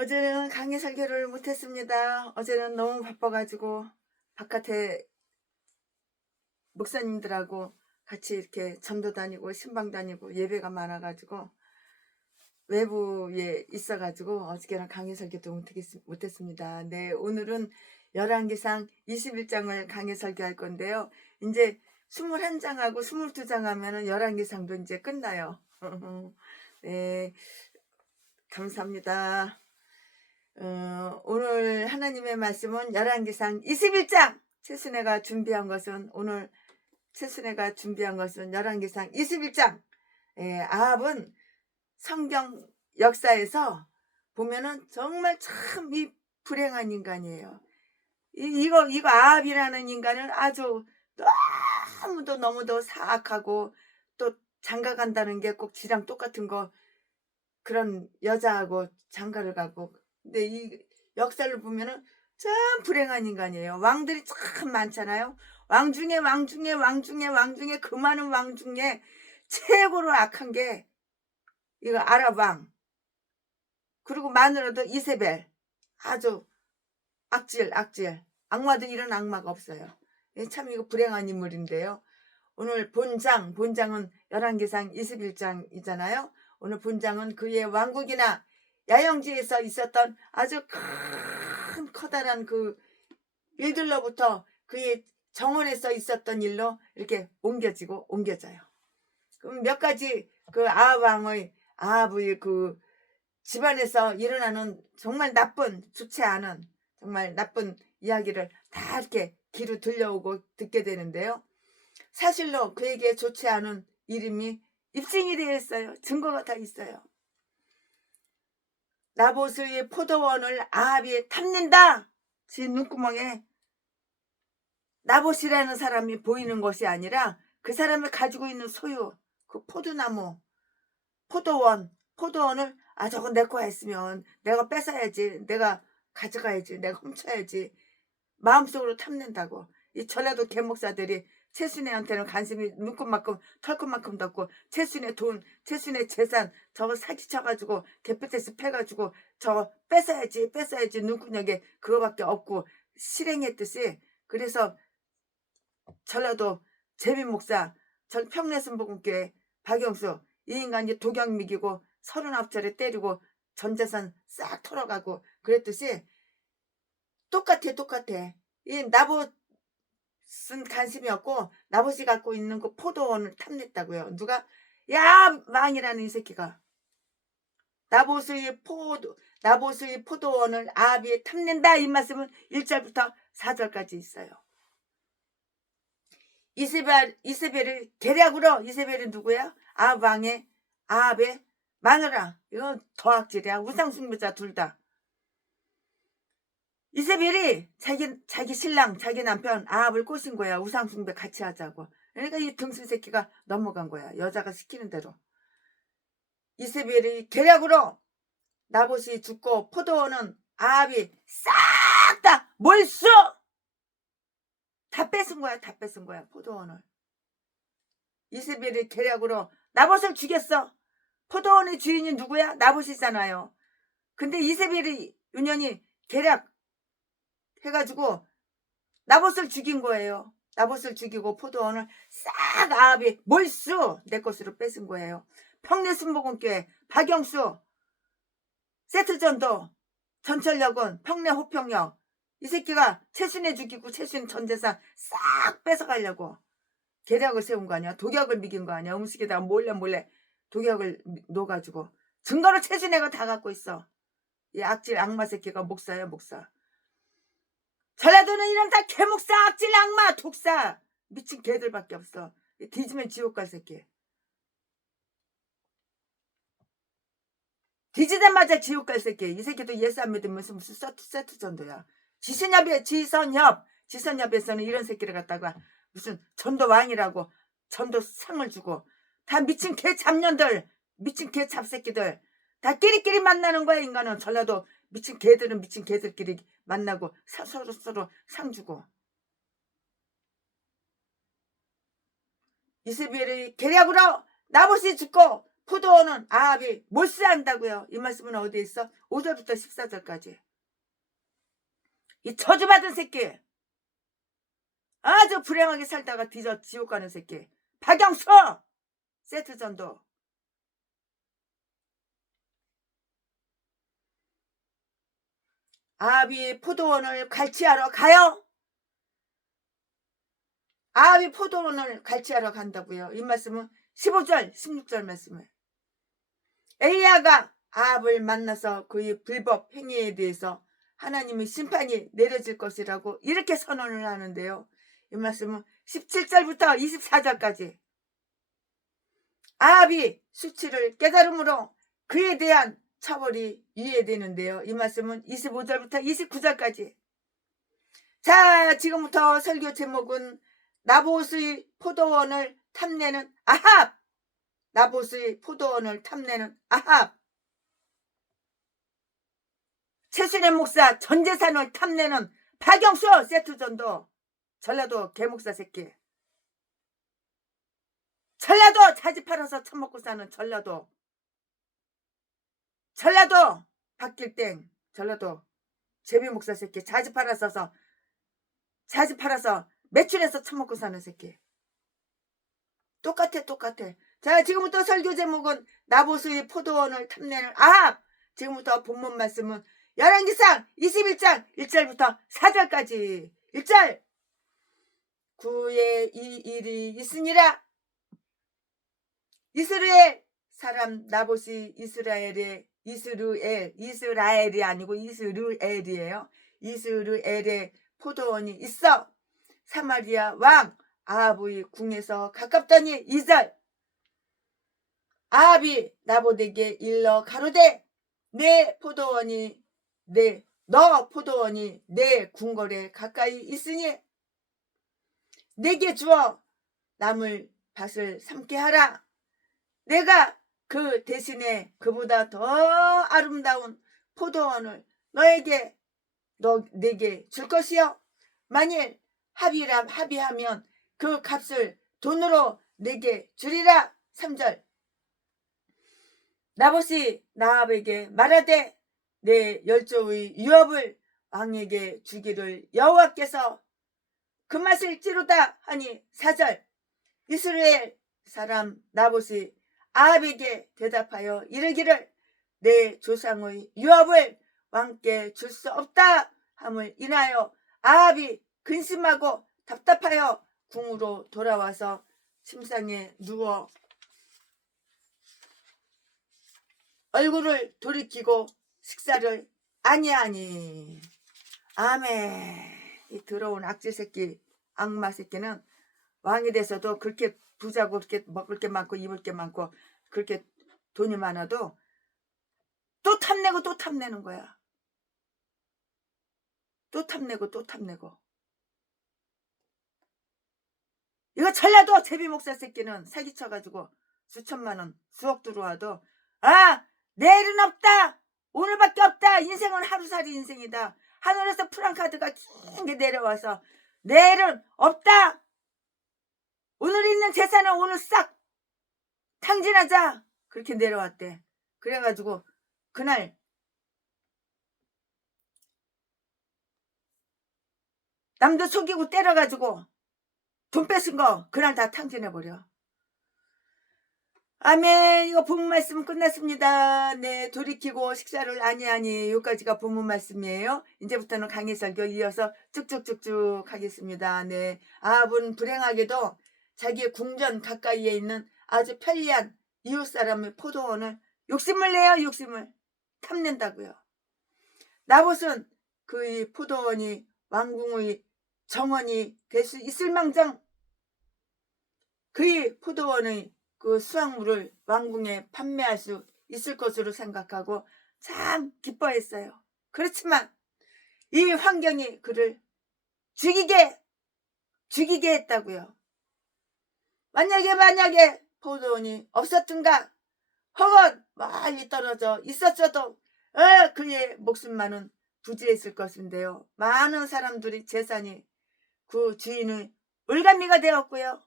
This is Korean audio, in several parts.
어제는 강의 설교를 못했습니다. 어제는 너무 바빠가지고 바깥에 목사님들하고 같이 이렇게 전도 다니고 신방 다니고 예배가 많아가지고 외부에 있어가지고 어저께는 강의 설교도 못했습니다. 네, 오늘은 열왕기상 21장을 강의 설교할 건데요. 이제 21장하고 22장 하면은 열왕기상도 이제 끝나요. 네, 감사합니다. 오늘 하나님의 말씀은 열왕기상 21장. 최순애가 준비한 것은 열왕기상 21장. 아합은 성경 역사에서 보면은 정말 참 이 불행한 인간이에요. 이거 아합이라는 인간은 아주 너무도 사악하고, 또 장가 간다는 게 꼭 지랑 똑같은 거, 그런 여자하고 장가를 가고. 근데 이 역사를 보면은 참 불행한 인간이에요. 왕들이 참 많잖아요. 왕 중에 그 많은 왕 중에 최고로 악한 게 이거 아랍 왕, 그리고 마누라도 이세벨. 아주 악질. 악마도 이런 악마가 없어요. 참 이거 불행한 인물인데요. 오늘 본장은 열왕기상 21장이잖아요. 오늘 본장은 그의 왕국이나 야영지에서 있었던 아주 커다란 그 일들로부터 그의 정원에서 있었던 일로 이렇게 옮겨져요. 그럼 몇 가지 그 아합의 그 집안에서 일어나는 정말 좋지 않은 정말 나쁜 이야기를 다 이렇게 귀로 들려오고 듣게 되는데요. 사실로 그에게 좋지 않은 이름이 입증이 되어 있어요. 증거가 다 있어요. 나봇의 포도원을 아합이 탐낸다. 제 눈구멍에 나봇이라는 사람이 보이는 것이 아니라 그 사람이 가지고 있는 소유, 그 포도나무, 포도원을 저거 내 거야 했으면 내가 뺏어야지, 내가 가져가야지, 내가 훔쳐야지, 마음속으로 탐낸다고. 이 전라도 개목사들이 최순애한테는 관심이 눈곱만큼 털끝만큼도 없고, 최순애 돈, 최순애 재산 저거 사기쳐가지고 개표테스 패가지고 저거 뺏어야지 눈구녕에 그거밖에 없고 실행했듯이. 그래서 전라도 제비목사, 전 평내순복음교회 박영수, 이 인간이 독약 미기고 39차례 때리고 전재산 싹 털어가고 그랬듯이 똑같아. 이 나봇은 관심이 없고 나봇이 갖고 있는 그 포도원을 탐냈다고요. 누가? 야, 왕이라는 이 새끼가 나봇의 포도원을 아합이 탐낸다. 이 말씀은 1절부터 4절까지 있어요. 이세벨을 계략으로, 이세벨이 누구야? 아합의 마누라. 이건 더 악질이야. 우상숭배자 둘 다. 이세벨이 자기 신랑, 자기 남편 아합을 꼬신 거야. 우상숭배 같이 하자고. 그러니까 이 등신 새끼가 넘어간 거야. 여자가 시키는 대로. 이세벨이 계략으로 나봇이 죽고 포도원은 아합이 싹 다 몰수 다 뺏은 거야. 포도원을. 이세벨이 계략으로 나봇을 죽였어. 포도원의 주인이 누구야? 나봇이잖아요. 근데 이세벨이 유년이 계략 해가지고 나봇을 죽인 거예요. 나봇을 죽이고 포도원을 싹 아합이 몰수 내 것으로 뺏은 거예요. 평내순복음교회 박영수, 세트전도, 전철역은 평내 호평역, 이 새끼가 최순애 죽이고 최순 전재산 싹 뺏어가려고 계략을 세운 거 아니야? 독약을 미긴 거 아니야? 음식에다가 몰래 독약을 넣어가지고. 증거로 최순애가 다 갖고 있어. 이 악질 악마 새끼가 목사야, 목사. 전라도는 이런 다 개목사, 악질 악마, 독사, 미친 개들밖에 없어. 뒤지면 지옥 갈 새끼. 뒤지자마자 지옥 갈 새끼. 이 새끼도 예수 안 믿으면서 무슨 세트 전도야. 지선협에서는 이런 새끼를 갖다가 무슨 전도왕이라고 전도상을 주고. 다 미친 개 잡년들, 미친 개 잡새끼들 다 끼리끼리 만나는 거야. 인간은. 전라도 미친 개들은 미친 개들끼리 만나고 서로 상 주고. 이세벨이 계략으로 나봇이 죽고 포도원은 아합이 몰수한다고요. 이 말씀은 어디에 있어? 5절부터 14절까지. 이 저주받은 새끼, 아주 불행하게 살다가 뒤져 지옥 가는 새끼 박영수 세트전도. 아합이 포도원을 갈취하러 가요. 아합이 포도원을 갈취하러 간다고요. 이 말씀은 15절 16절 말씀을. 엘리야가 아합을 만나서 그의 불법 행위에 대해서 하나님의 심판이 내려질 것이라고 이렇게 선언을 하는데요. 이 말씀은 17절부터 24절까지. 아합이 수치를 깨달음으로 그에 대한 처벌이 이해되는데요. 이 말씀은 25절부터 29절까지. 자, 지금부터 설교 제목은 나봇의 포도원을 탐내는 아합. 나봇의 포도원을 탐내는 아합. 최순애 목사 전재산을 탐내는 박영수 세트전도. 전라도 개목사 새끼. 전라도 자지 팔아서 처먹고 사는 전라도 박길땡. 전라도 제비목사 새끼. 자지 팔아서 매출해서 처먹고 사는 새끼. 똑같아. 자, 지금부터 설교 제목은 나봇의 포도원을 탐내는 아합. 지금부터 본문 말씀은 열왕기상 21장 1절부터 4절까지. 1절. 구에 이 일이 있으니라. 이스라엘 사람 나봇이 이스라엘이 아니고 이스르엘이에요. 이스르엘의 포도원이 있어. 사마리아 왕 아합의 궁에서 가깝더니 2절. 아합이 나봇에게 일러 가로되 너 포도원이 내 궁궐에 가까이 있으니 내게 주어 나물 밭을 삼게 하라. 내가 그 대신에 그보다 더 아름다운 포도원을 내게 줄 것이요. 만일 합의하면 그 값을 돈으로 내게 주리라. 3절. 나봇이 아합에게 말하되 내 열조의 유업을 왕에게 주기를 여호와께서 금하실지로다 하니. 4절. 이스라엘 사람 나봇이 아합에게 대답하여 이르기를 내 조상의 유업을 왕께 줄 수 없다 함을 인하여 아합이 근심하고 답답하여 궁으로 돌아와서 침상에 누워 얼굴을 돌이키고 식사를 아니하니. 아멘. 이 더러운 악질 새끼, 악마 새끼는 왕이 돼서도 그렇게 부자고 그렇게 먹을 게 많고 입을 게 많고 그렇게 돈이 많아도 또 탐내는 거야. 또 탐내고. 이거 전라도 제비목사 새끼는 사기쳐가지고 수천만 원, 수억 들어와도 내일은 없다. 오늘밖에 없다. 인생은 하루살이 인생이다. 하늘에서 프랑카드가 긴 게 내려와서 내일은 없다. 오늘 있는 재산은 오늘 싹 탕진하자. 그렇게 내려왔대. 그래가지고 그날 남들 속이고 때려가지고 돈 뺏은 거 그날 다 탕진해버려. 아멘. 이거 본문 말씀 끝났습니다. 네, 돌이키고 식사를 아니하니. 여기까지가 본문 말씀이에요. 이제부터는 강의 설교 이어서 쭉쭉쭉쭉 하겠습니다. 네, 아합은 불행하게도 자기의 궁전 가까이에 있는 아주 편리한 이웃 사람의 포도원을 욕심을 내요. 욕심을 탐낸다고요. 나봇은 그의 포도원이 왕궁의 정원이 될 수 있을 망정 그의 포도원의 그 수확물을 왕궁에 판매할 수 있을 것으로 생각하고 참 기뻐했어요. 그렇지만 이 환경이 그를 죽이게 했다고요. 만약에 포도원이 없었든가 혹은 멀리 떨어져 있었어도 그의 목숨만은 부지했을 것인데요. 많은 사람들이 재산이 그 주인의 올가미가 되었고요.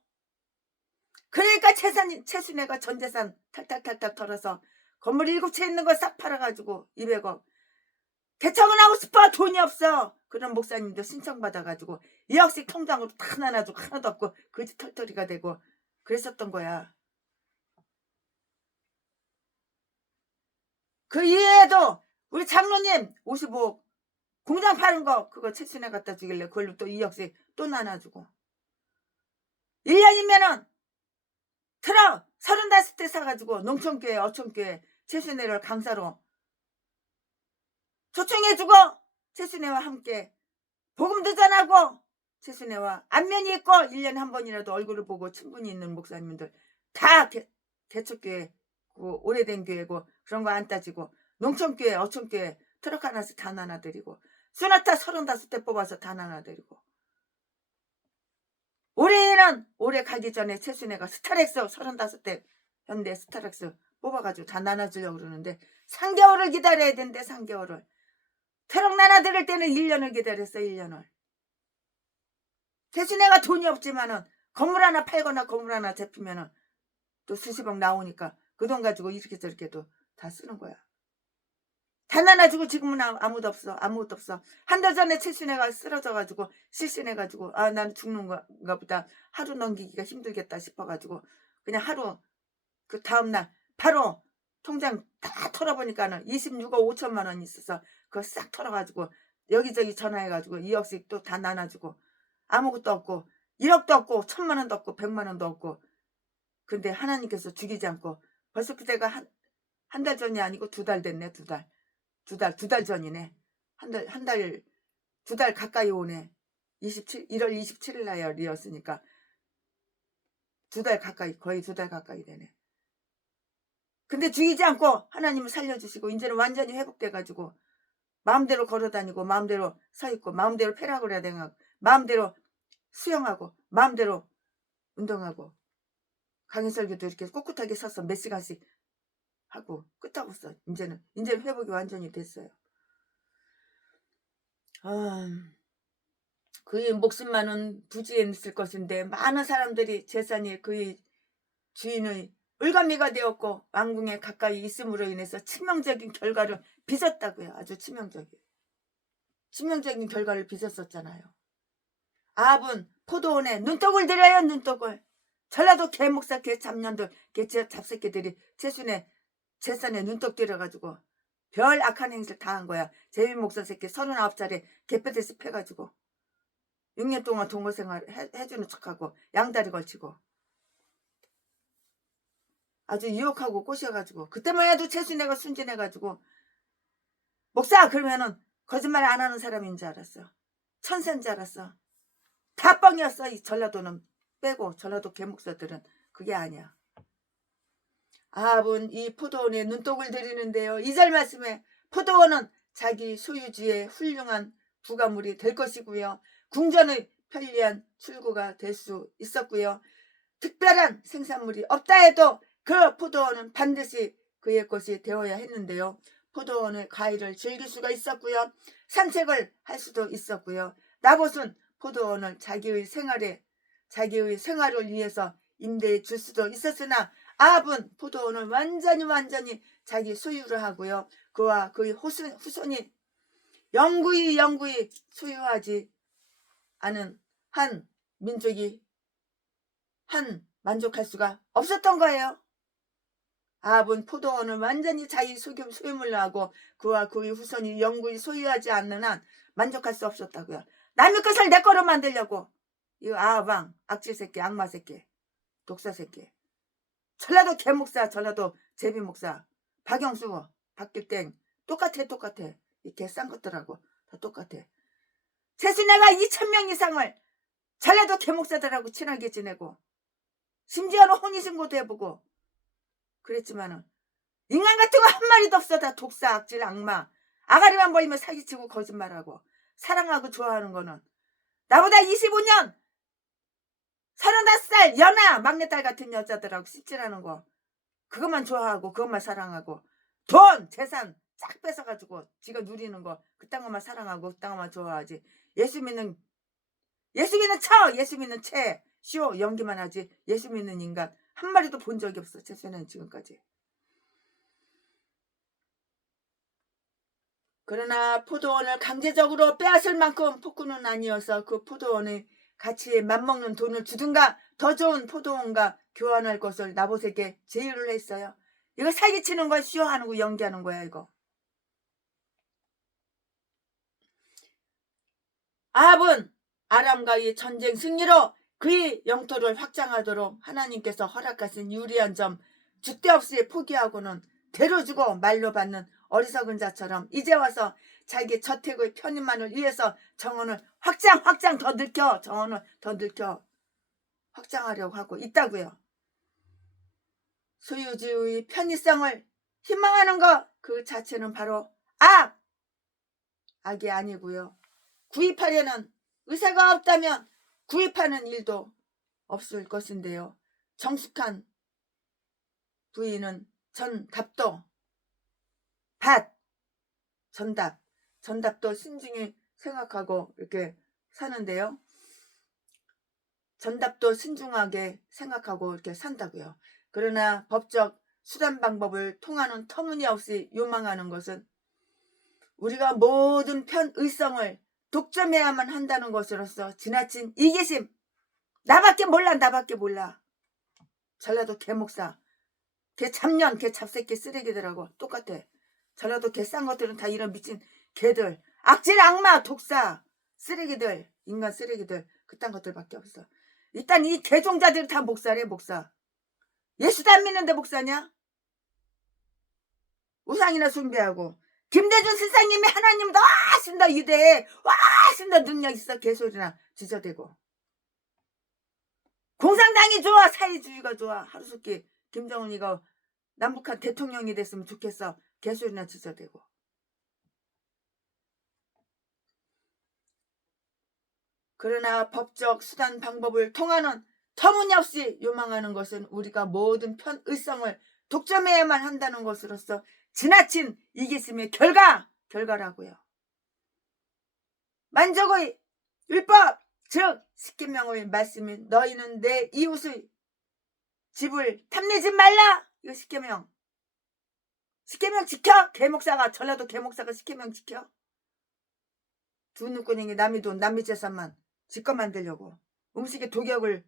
그러니까 최순애가 전재산 탈탈탈탈 털어서 건물 7채 있는 거 싹 팔아가지고 200억. 개척은 하고 싶어. 돈이 없어. 그런 목사님도 신청받아가지고 2억씩 통장으로 다 나눠주고 하나도 없고 거지 털털이가 되고 그랬었던 거야. 그 이외에도 우리 장로님 55억 공장 파는 거 그거 최순애 갖다 주길래 그걸로 또 2억씩 또 나눠주고 1년이면은 트럭 35대 사가지고 농촌교회 어촌교회 최순애를 강사로 초청해주고 최순애와 함께 복음도 전하고 최순애와 안면이 있고 1년에 한 번이라도 얼굴을 보고 친분이 있는 목사님들 다 개척교회 그 오래된 교회고 그런 거 안 따지고 농촌교회 어촌교회 트럭 하나씩 다 나눠드리고 소나타 35대 뽑아서 다 나눠드리고 올해 가기 전에 최순애가 스타렉스 35대 현대 스타렉스 뽑아가지고 다 나눠주려고 그러는데 3개월을 기다려야 된대. 3개월을 트럭 나눠드릴 때는 1년을 기다렸어. 1년을. 최순애가 돈이 없지만은 건물 하나 팔거나 건물 하나 잡히면은 또 수십억 나오니까 그 돈 가지고 이렇게 저렇게도 다 쓰는 거야. 다 나눠주고 지금은 아무도 없어. 아무것도 없어. 한 달 전에 최순애가 쓰러져가지고 실신해가지고 아 나는 죽는 건가 보다. 하루 넘기기가 힘들겠다 싶어가지고 그냥 하루 그 다음날 바로 통장 다 털어보니까는 26억 5천만 원 있어서 그거 싹 털어가지고 여기저기 전화해가지고 2억씩 또 다 나눠주고 아무것도 없고 1억도 없고 1,000만 원도 없고 100만 원도 없고 근데 하나님께서 죽이지 않고 벌써 그때가 한 달 전이 아니고 2달 됐네. 2달 전이네. 두 달 가까이 오네. 1월 27일 날이었으니까 2달 가까이 거의 2달 가까이 되네. 근데 죽이지 않고 하나님을 살려주시고 이제는 완전히 회복돼가지고 마음대로 걸어다니고 마음대로 서있고 마음대로 페라그라댕하고 마음대로 수영하고 마음대로 운동하고 강의설교도 이렇게 꿋꿋하게 서서 몇 시간씩 하고 끄떡없어. 이제는 회복이 완전히 됐어요. 그의 목숨만은 부지했을 것인데 많은 사람들이 재산이 그의 주인의 을감미가 되었고 왕궁에 가까이 있음으로 인해서 치명적인 결과를 빚었다고요. 아주 치명적인 결과를 빚었었잖아요. 아합은 포도원에 눈독을 들여요. 눈독을. 전라도 개목사 개잡년들 개잡새끼들이 최순애 재산에 눈독 들여가지고 별 악한 행실을 다 한 거야. 제비 목사 새끼 39살에 개패대스 패가지고 6년 동안 동거생활 해주는 척하고 양다리 걸치고 아주 유혹하고 꼬셔가지고 그때만 해도 최순애가 순진해가지고 목사 그러면은 거짓말 안 하는 사람인 줄 알았어. 천사인 줄 알았어. 다 뻥이었어. 이 전라도는 빼고 전라도 개목사들은 그게 아니야. 아합은 이 포도원에 눈독을 들이는데요. 2절 말씀에 포도원은 자기 소유지의 훌륭한 부가물이 될 것이고요. 궁전의 편리한 출구가 될 수 있었고요. 특별한 생산물이 없다 해도 그 포도원은 반드시 그의 것이 되어야 했는데요. 포도원의 과일을 즐길 수가 있었고요. 산책을 할 수도 있었고요. 나봇은 포도원을 자기의 생활을 위해서 임대해 줄 수도 있었으나 아합은 포도원을 완전히 자기 소유를 하고요. 그와 그의 후손이 영구히 소유하지 않은 한 민족이 만족할 수가 없었던 거예요. 아합은 포도원을 완전히 자기 소유물로 하고 그와 그의 후손이 영구히 소유하지 않는 한 만족할 수 없었다고요. 남의 것을 내 거로 만들려고 이 아합왕 악질새끼 악마새끼 독사새끼 전라도 개목사 전라도 제비목사 박영수 박길땡 똑같아. 이 개싼 것들하고 다 똑같아. 최순애가 2,000명 이상을 전라도 개목사들하고 친하게 지내고 심지어는 혼인신고도 해보고 그랬지만은 인간 같은 거 한 마리도 없어. 다 독사 악질 악마 아가리만 보이면 사기치고 거짓말하고 사랑하고 좋아하는 거는 나보다 25년 35살 연하 막내딸 같은 여자들하고 씹질하는 거 그것만 좋아하고 그것만 사랑하고 돈 재산 쫙 뺏어가지고 지가 누리는 거 그딴 것만 사랑하고 그딴 것만 좋아하지. 예수 믿는 예수 믿는 채 쇼 연기만 하지 예수 믿는 인간 한 마리도 본 적이 없어. 최순애는 지금까지. 그러나 포도원을 강제적으로 빼앗을 만큼 폭군은 아니어서 그 포도원에 같이 맞먹는 돈을 주든가 더 좋은 포도원과 교환할 것을 나봇에게 제의를 했어요. 이거 사기치는 거야, 쇼하는 거, 연기하는 거야 이거. 아합은 아람과의 전쟁 승리로 그의 영토를 확장하도록 하나님께서 허락하신 유리한 점 줏대없이 포기하고는 대로 주고 말로 받는 어리석은 자처럼 이제 와서 자기 저택의 편의만을 위해서 정원을 확장 더 넓혀, 정원을 더 넓혀 확장하려고 하고 있다고요. 소유주의 편의성을 희망하는 것 그 자체는 바로 악이 아니고요. 구입하려는 의사가 없다면 구입하는 일도 없을 것인데요. 정숙한 부인은 전답도 전답도 신중히 생각하고 이렇게 사는데요. 전답도 신중하게 생각하고 이렇게 산다고요. 그러나 법적 수단 방법을 통하는 터무니없이 요망하는 것은 우리가 모든 편의성을 독점해야만 한다는 것으로서 지나친 이기심. 나밖에 몰라. 전라도 개목사, 개 잡년, 개 잡새끼 쓰레기들하고 똑같아. 전라도 개 싼 것들은 다 이런 미친 개들, 악질 악마 독사 쓰레기들, 인간 쓰레기들, 그딴 것들밖에 없어. 일단 이 개종자들이 다 목사래. 목사. 예수도 안 믿는데 목사냐? 우상이나 숭배하고. 김대중 스승님이 하나님도 하신다 이대, 하신다 능력 있어, 개소리나 지저대고. 공산당이 좋아, 사회주의가 좋아. 하루속히 김정은이가 남북한 대통령이 됐으면 좋겠어. 개소리나 지저대고. 그러나 법적 수단 방법을 통하는 터무니없이 요망하는 것은 우리가 모든 편의성을 독점해야만 한다는 것으로서 지나친 이기심의 결과라고요. 만족의 율법, 즉 십계명의 말씀이 너희는 내 이웃의 집을 탐내지 말라. 이거 십계명 지켜. 개목사가, 전라도 개목사가 십계명 지켜. 두 눈꺼녕이 남의 돈, 남의 재산만 지껏 만들려고 음식에 독약을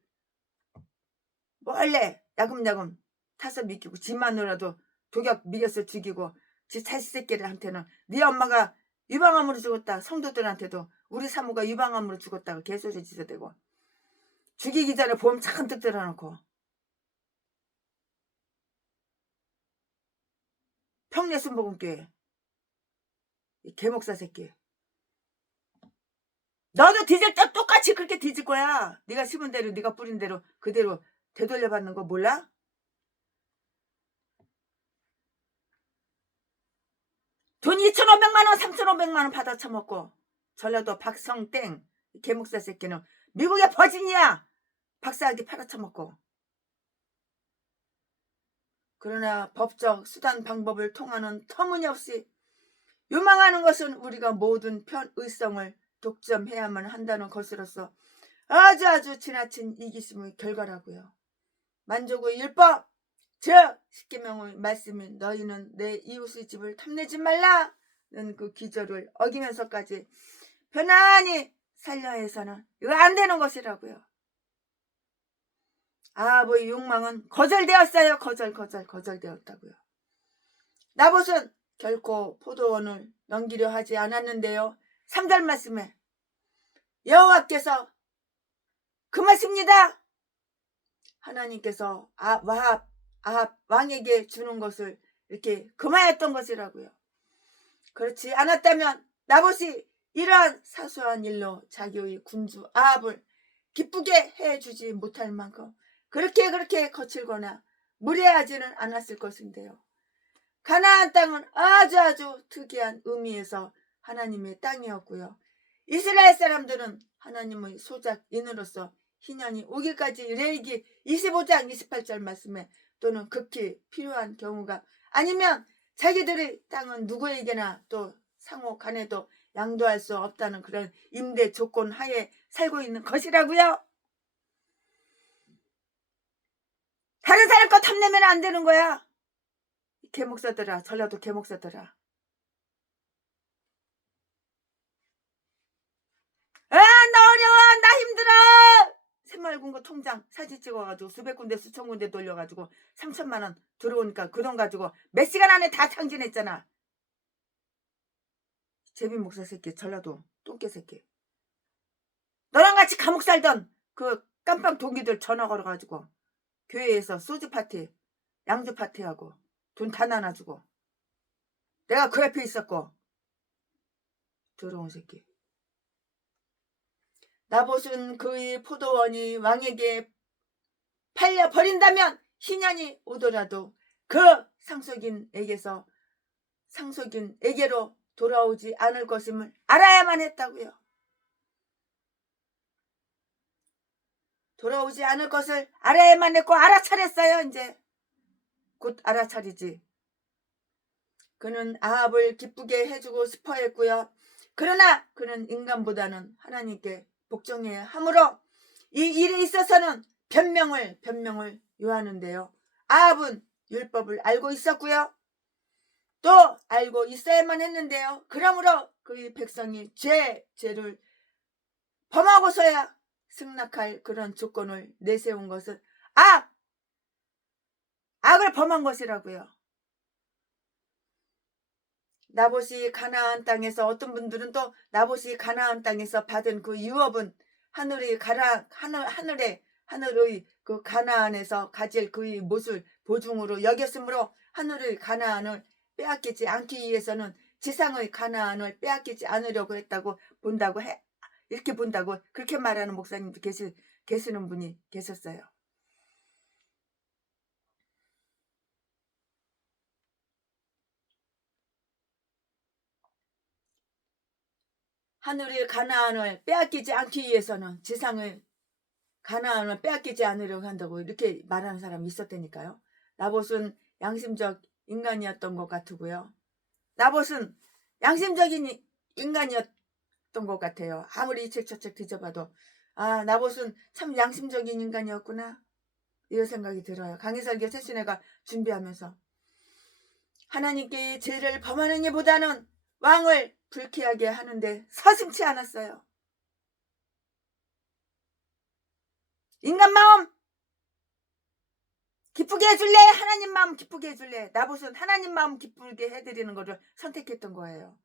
몰래 야금야금 타서 미끼고, 집만으로라도 독약 미겨서 죽이고, 지 자식새끼들한테는 네 엄마가 유방암으로 죽었다, 성도들한테도 우리 사모가 유방암으로 죽었다고 개소리 지어대고, 죽이기 전에 보험 잔뜩 들어놓고. 평내순복음교회 이 개목사 새끼, 너도 뒤질 때 똑같이 그렇게 뒤질 거야. 네가 심은 대로, 네가 뿌린 대로 그대로 되돌려 받는 거 몰라? 돈 2,500만원 3,500만원 받아 처먹고, 전라도 박성땡 개목사 새끼는 미국의 버지니아 박사학위 팔아 처먹고. 그러나 법적 수단 방법을 통하는 터무니없이 요망하는 것은 우리가 모든 편의성을 독점해야만 한다는 것으로서 아주 지나친 이기심의 결과라고요. 만족의 율법, 즉 십계명의 말씀이 너희는 내 이웃의 집을 탐내지 말라는 그 기절을 어기면서까지 편안히 살려 해서는 이거 안 되는 것이라고요. 아합의 욕망은 거절되었어요. 거절되었다고요. 나봇은 결코 포도원을 넘기려 하지 않았는데요. 3절 말씀에 여호와께서 금하십니다. 하나님께서 아합 왕에게 주는 것을 이렇게 금하였던 것이라고요. 그렇지 않았다면 나봇이 이러한 사소한 일로 자기의 군주 아합을 기쁘게 해주지 못할 만큼 그렇게 거칠거나 무례하지는 않았을 것인데요. 가나안 땅은 아주 특이한 의미에서 하나님의 땅이었고요. 이스라엘 사람들은 하나님의 소작인으로서 희년이 오기까지 레위기 25장 28절 말씀에 또는 극히 필요한 경우가 아니면 자기들의 땅은 누구에게나 또 상호 간에도 양도할 수 없다는 그런 임대 조건 하에 살고 있는 것이라고요. 다른 사람 거 탐내면 안 되는 거야. 개목사들아, 전라도 개목사들아. 나 어려워, 나 힘들어. 새마을금고 통장 사진 찍어가지고 수백 군데 수천 군데 돌려가지고 3천만 원 들어오니까 그 돈 가지고 몇 시간 안에 다 탕진했잖아. 제비 목사 새끼, 전라도 똥개 새끼. 너랑 같이 감옥 살던 그 깜빵 동기들 전화 걸어가지고 교회에서 소주 파티, 양주 파티하고 돈 다 나눠주고 내가 그 옆에 있었고. 더러운 새끼. 나봇은 그의 포도원이 왕에게 팔려버린다면 희년이 오더라도 그 상속인에게로 돌아오지 않을 것임을 알아야만 했다고요. 돌아오지 않을 것을 알아야만 했고 알아차렸어요. 이제 곧 알아차리지. 그는 아합을 기쁘게 해주고 싶어 했고요. 그러나 그는 인간보다는 하나님께 복종해야 하므로 이 일에 있어서는 변명을 요하는데요. 아합은 율법을 알고 있었고요. 또 알고 있어야만 했는데요. 그러므로 그의 백성이 죄를 범하고서야 승낙할 그런 조건을 내세운 것은 악을 범한 것이라고요. 나봇이 가나안 땅에서, 어떤 분들은 또 나봇이 가나안 땅에서 받은 그 유업은 하늘의 그 가나안에서 가질 그의 몫을 보증으로 여겼으므로 하늘의 가나안을 빼앗기지 않기 위해서는 지상의 가나안을 빼앗기지 않으려고 했다고 본다고 이렇게 본다고 그렇게 말하는 목사님도 계시는 분이 계셨어요. 하늘의 가나안을 빼앗기지 않기 위해서는 지상의 가나안을 빼앗기지 않으려고 한다고 이렇게 말하는 사람이 있었다니까요. 나봇은 양심적 인간이었던 것 같고요. 나봇은 양심적인 인간이었던 것 같아요. 아무리 책책책 뒤져봐도 나봇은 참 양심적인 인간이었구나 이런 생각이 들어요. 강해설교 최순애가 준비하면서 하나님께 죄를 범하는 이보다는 왕을 불쾌하게 하는데 서슴지 않았어요. 인간 마음 기쁘게 해줄래? 하나님 마음 기쁘게 해줄래? 나봇은 하나님 마음 기쁘게 해드리는 것을 선택했던 거예요.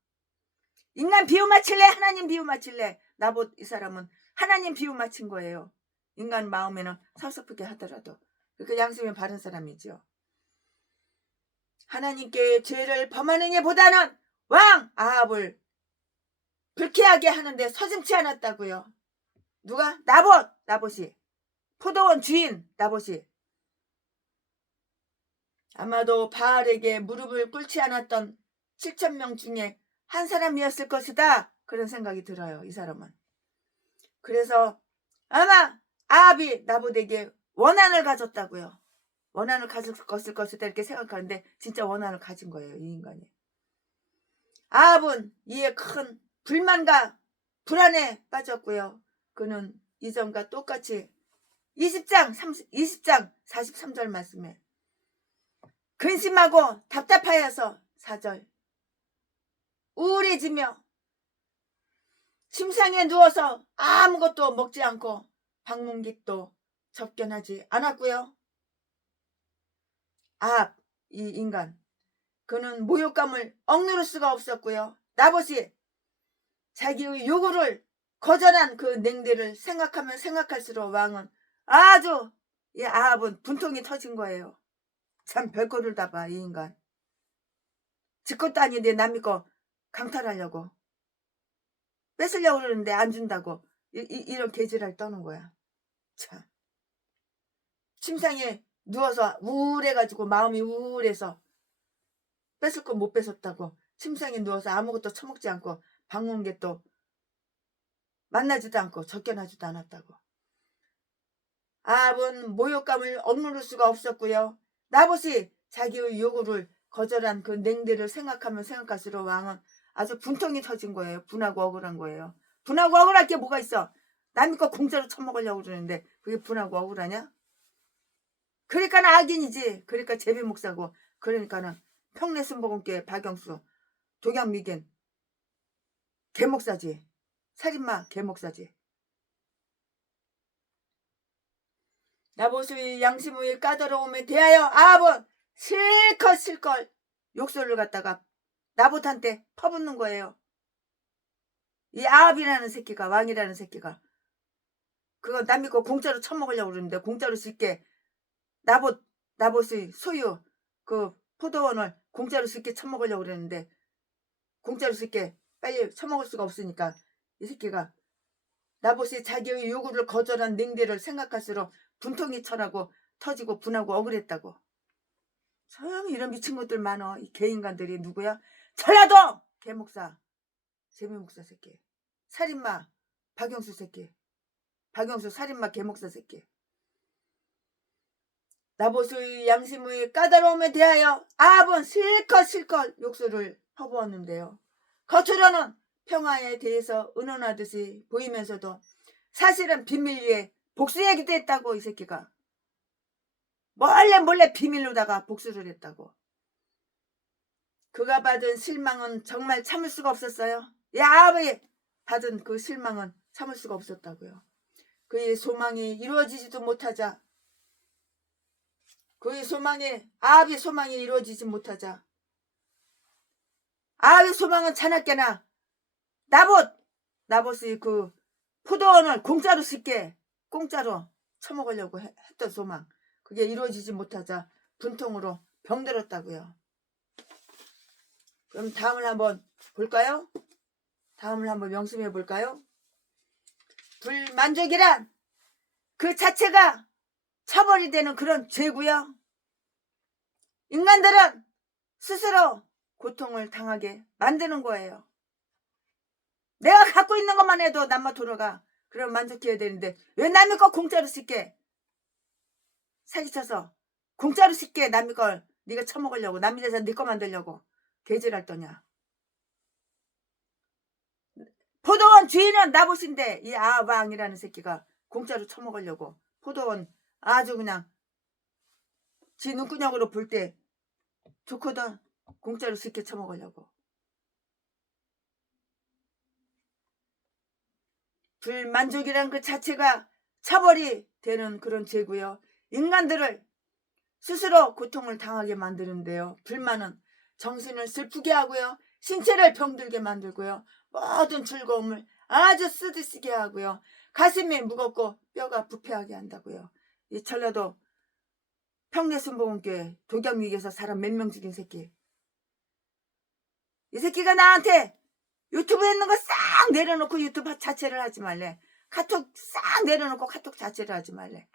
인간 비유 맞힐래? 하나님 비유 맞힐래? 나봇 이 사람은 하나님 비유 맞힌 거예요. 인간 마음에는 섭섭하게 하더라도. 그러니까 양심이 바른 사람이죠. 하나님께 죄를 범하는 이보다는 왕 아합을 불쾌하게 하는데 서슴지 않았다고요. 누가? 나봇이. 포도원 주인 나봇이. 아마도 바알에게 무릎을 꿇지 않았던 7,000명 중에 한 사람이었을 것이다. 그런 생각이 들어요. 이 사람은. 그래서 아마 아합이 나봇에게 원한을 가졌다고요. 원한을 가졌을 것이다 이렇게 생각하는데 진짜 원한을 가진 거예요. 이 인간이. 아합은 이에 큰 불만과 불안에 빠졌고요. 그는 이전과 똑같이 20장 43절 말씀에 근심하고 답답하여서 4절 우울해지며 침상에 누워서 아무것도 먹지 않고 방문깃도 접견하지 않았고요. 아합 이 인간 그는 모욕감을 억누를 수가 없었고요. 나봇이 자기의 요구를 거절한 그 냉대를 생각하면 생각할수록 왕은 아주 이 아합은 분통이 터진 거예요. 참 별거를 다 봐 이 인간. 지 것도 아닌데 남의 거 강탈하려고 뺏으려고 그러는데 안 준다고 이런 개지랄 떠는 거야. 참. 침상에 누워서 우울해가지고 마음이 우울해서 뺏을 건 못 뺏었다고 침상에 누워서 아무것도 처먹지 않고 방문객도 만나지도 않고 접견하지도 않았다고. 아합은 모욕감을 억누를 수가 없었고요. 나봇이 자기의 요구를 거절한 그 냉대를 생각하면 생각할수록 왕은 아주 분통이 터진 거예요. 분하고 억울한 거예요. 분하고 억울할 게 뭐가 있어. 남의 거 공짜로 처먹으려고 그러는데 그게 분하고 억울하냐? 그러니까 악인이지. 그러니까 제비 목사고. 그러니까는 평내순복음교회 박영수 독양미겐 개목사지. 살인마 개목사지. 나보수의 양심의 까다로움에 대하여 아합은 실컷 욕설을 갖다가 나봇한테 퍼붓는 거예요. 이 아합이라는 새끼가, 왕이라는 새끼가 그거 남 믿고 공짜로 처먹으려고 그러는데, 공짜로 쉽게 나봇의 소유 그 포도원을 공짜로 쉽게 처먹으려고 그러는데, 공짜로 쉽게 빨리 처먹을 수가 없으니까 이 새끼가 나봇이 자기의 요구를 거절한 냉대를 생각할수록 분통이 철하고 터지고 분하고 억울했다고. 참 이런 미친 것들 많어. 이 개인간들이. 누구야? 전라도 개목사 재미목사 새끼, 살인마 박영수 새끼, 박영수 살인마 개목사 새끼. 나보수의 양심의 까다로움에 대하여 아합은 실컷 욕설을 퍼부었는데요. 겉으로는 평화에 대해서 의논하듯이 보이면서도 사실은 비밀 위에 복수 얘기도 했다고. 이 새끼가 몰래 비밀로다가 복수를 했다고. 그가 받은 실망은 정말 참을 수가 없었어요. 이 아합이 받은 그 실망은 참을 수가 없었다고요. 그의 소망이 이루어지지도 못하자, 아합의 소망이 이루어지지 못하자, 아합의 소망은 자나깨나 나봇의 그 포도원을 공짜로 처먹으려고 했던 소망, 그게 이루어지지 못하자 분통으로 병들었다고요. 그럼 다음을 한번 볼까요? 다음을 한번 명심해 볼까요? 불만족이란 그 자체가 처벌이 되는 그런 죄고요. 인간들은 스스로 고통을 당하게 만드는 거예요. 내가 갖고 있는 것만 해도 남만 돌아가. 그럼 만족해야 되는데 왜 남의 거 공짜로 쉽게 사기쳐서 공짜로 쉽게 남의 걸 네가 처먹으려고, 남의 재산 네 거 만들려고 개질할 떠냐. 포도원 주인은 나봇인데 이 아합왕이라는 새끼가 공짜로 처먹으려고 포도원 아주 그냥 지 눈구녕으로 볼 때 좋거든. 공짜로 쉽게 처먹으려고. 불만족이란 그 자체가 처벌이 되는 그런 죄고요. 인간들을 스스로 고통을 당하게 만드는데요. 불만은 정신을 슬프게 하고요, 신체를 병들게 만들고요, 모든 즐거움을 아주 쓰디쓰게 하고요, 가슴이 무겁고 뼈가 부패하게 한다고요. 이 전라도 평내순복음교회 독양위기에서 사람 몇 명 죽인 새끼. 이 새끼가 나한테 유튜브에 있는 거 싹 내려놓고 유튜브 자체를 하지 말래. 카톡 싹 내려놓고 카톡 자체를 하지 말래.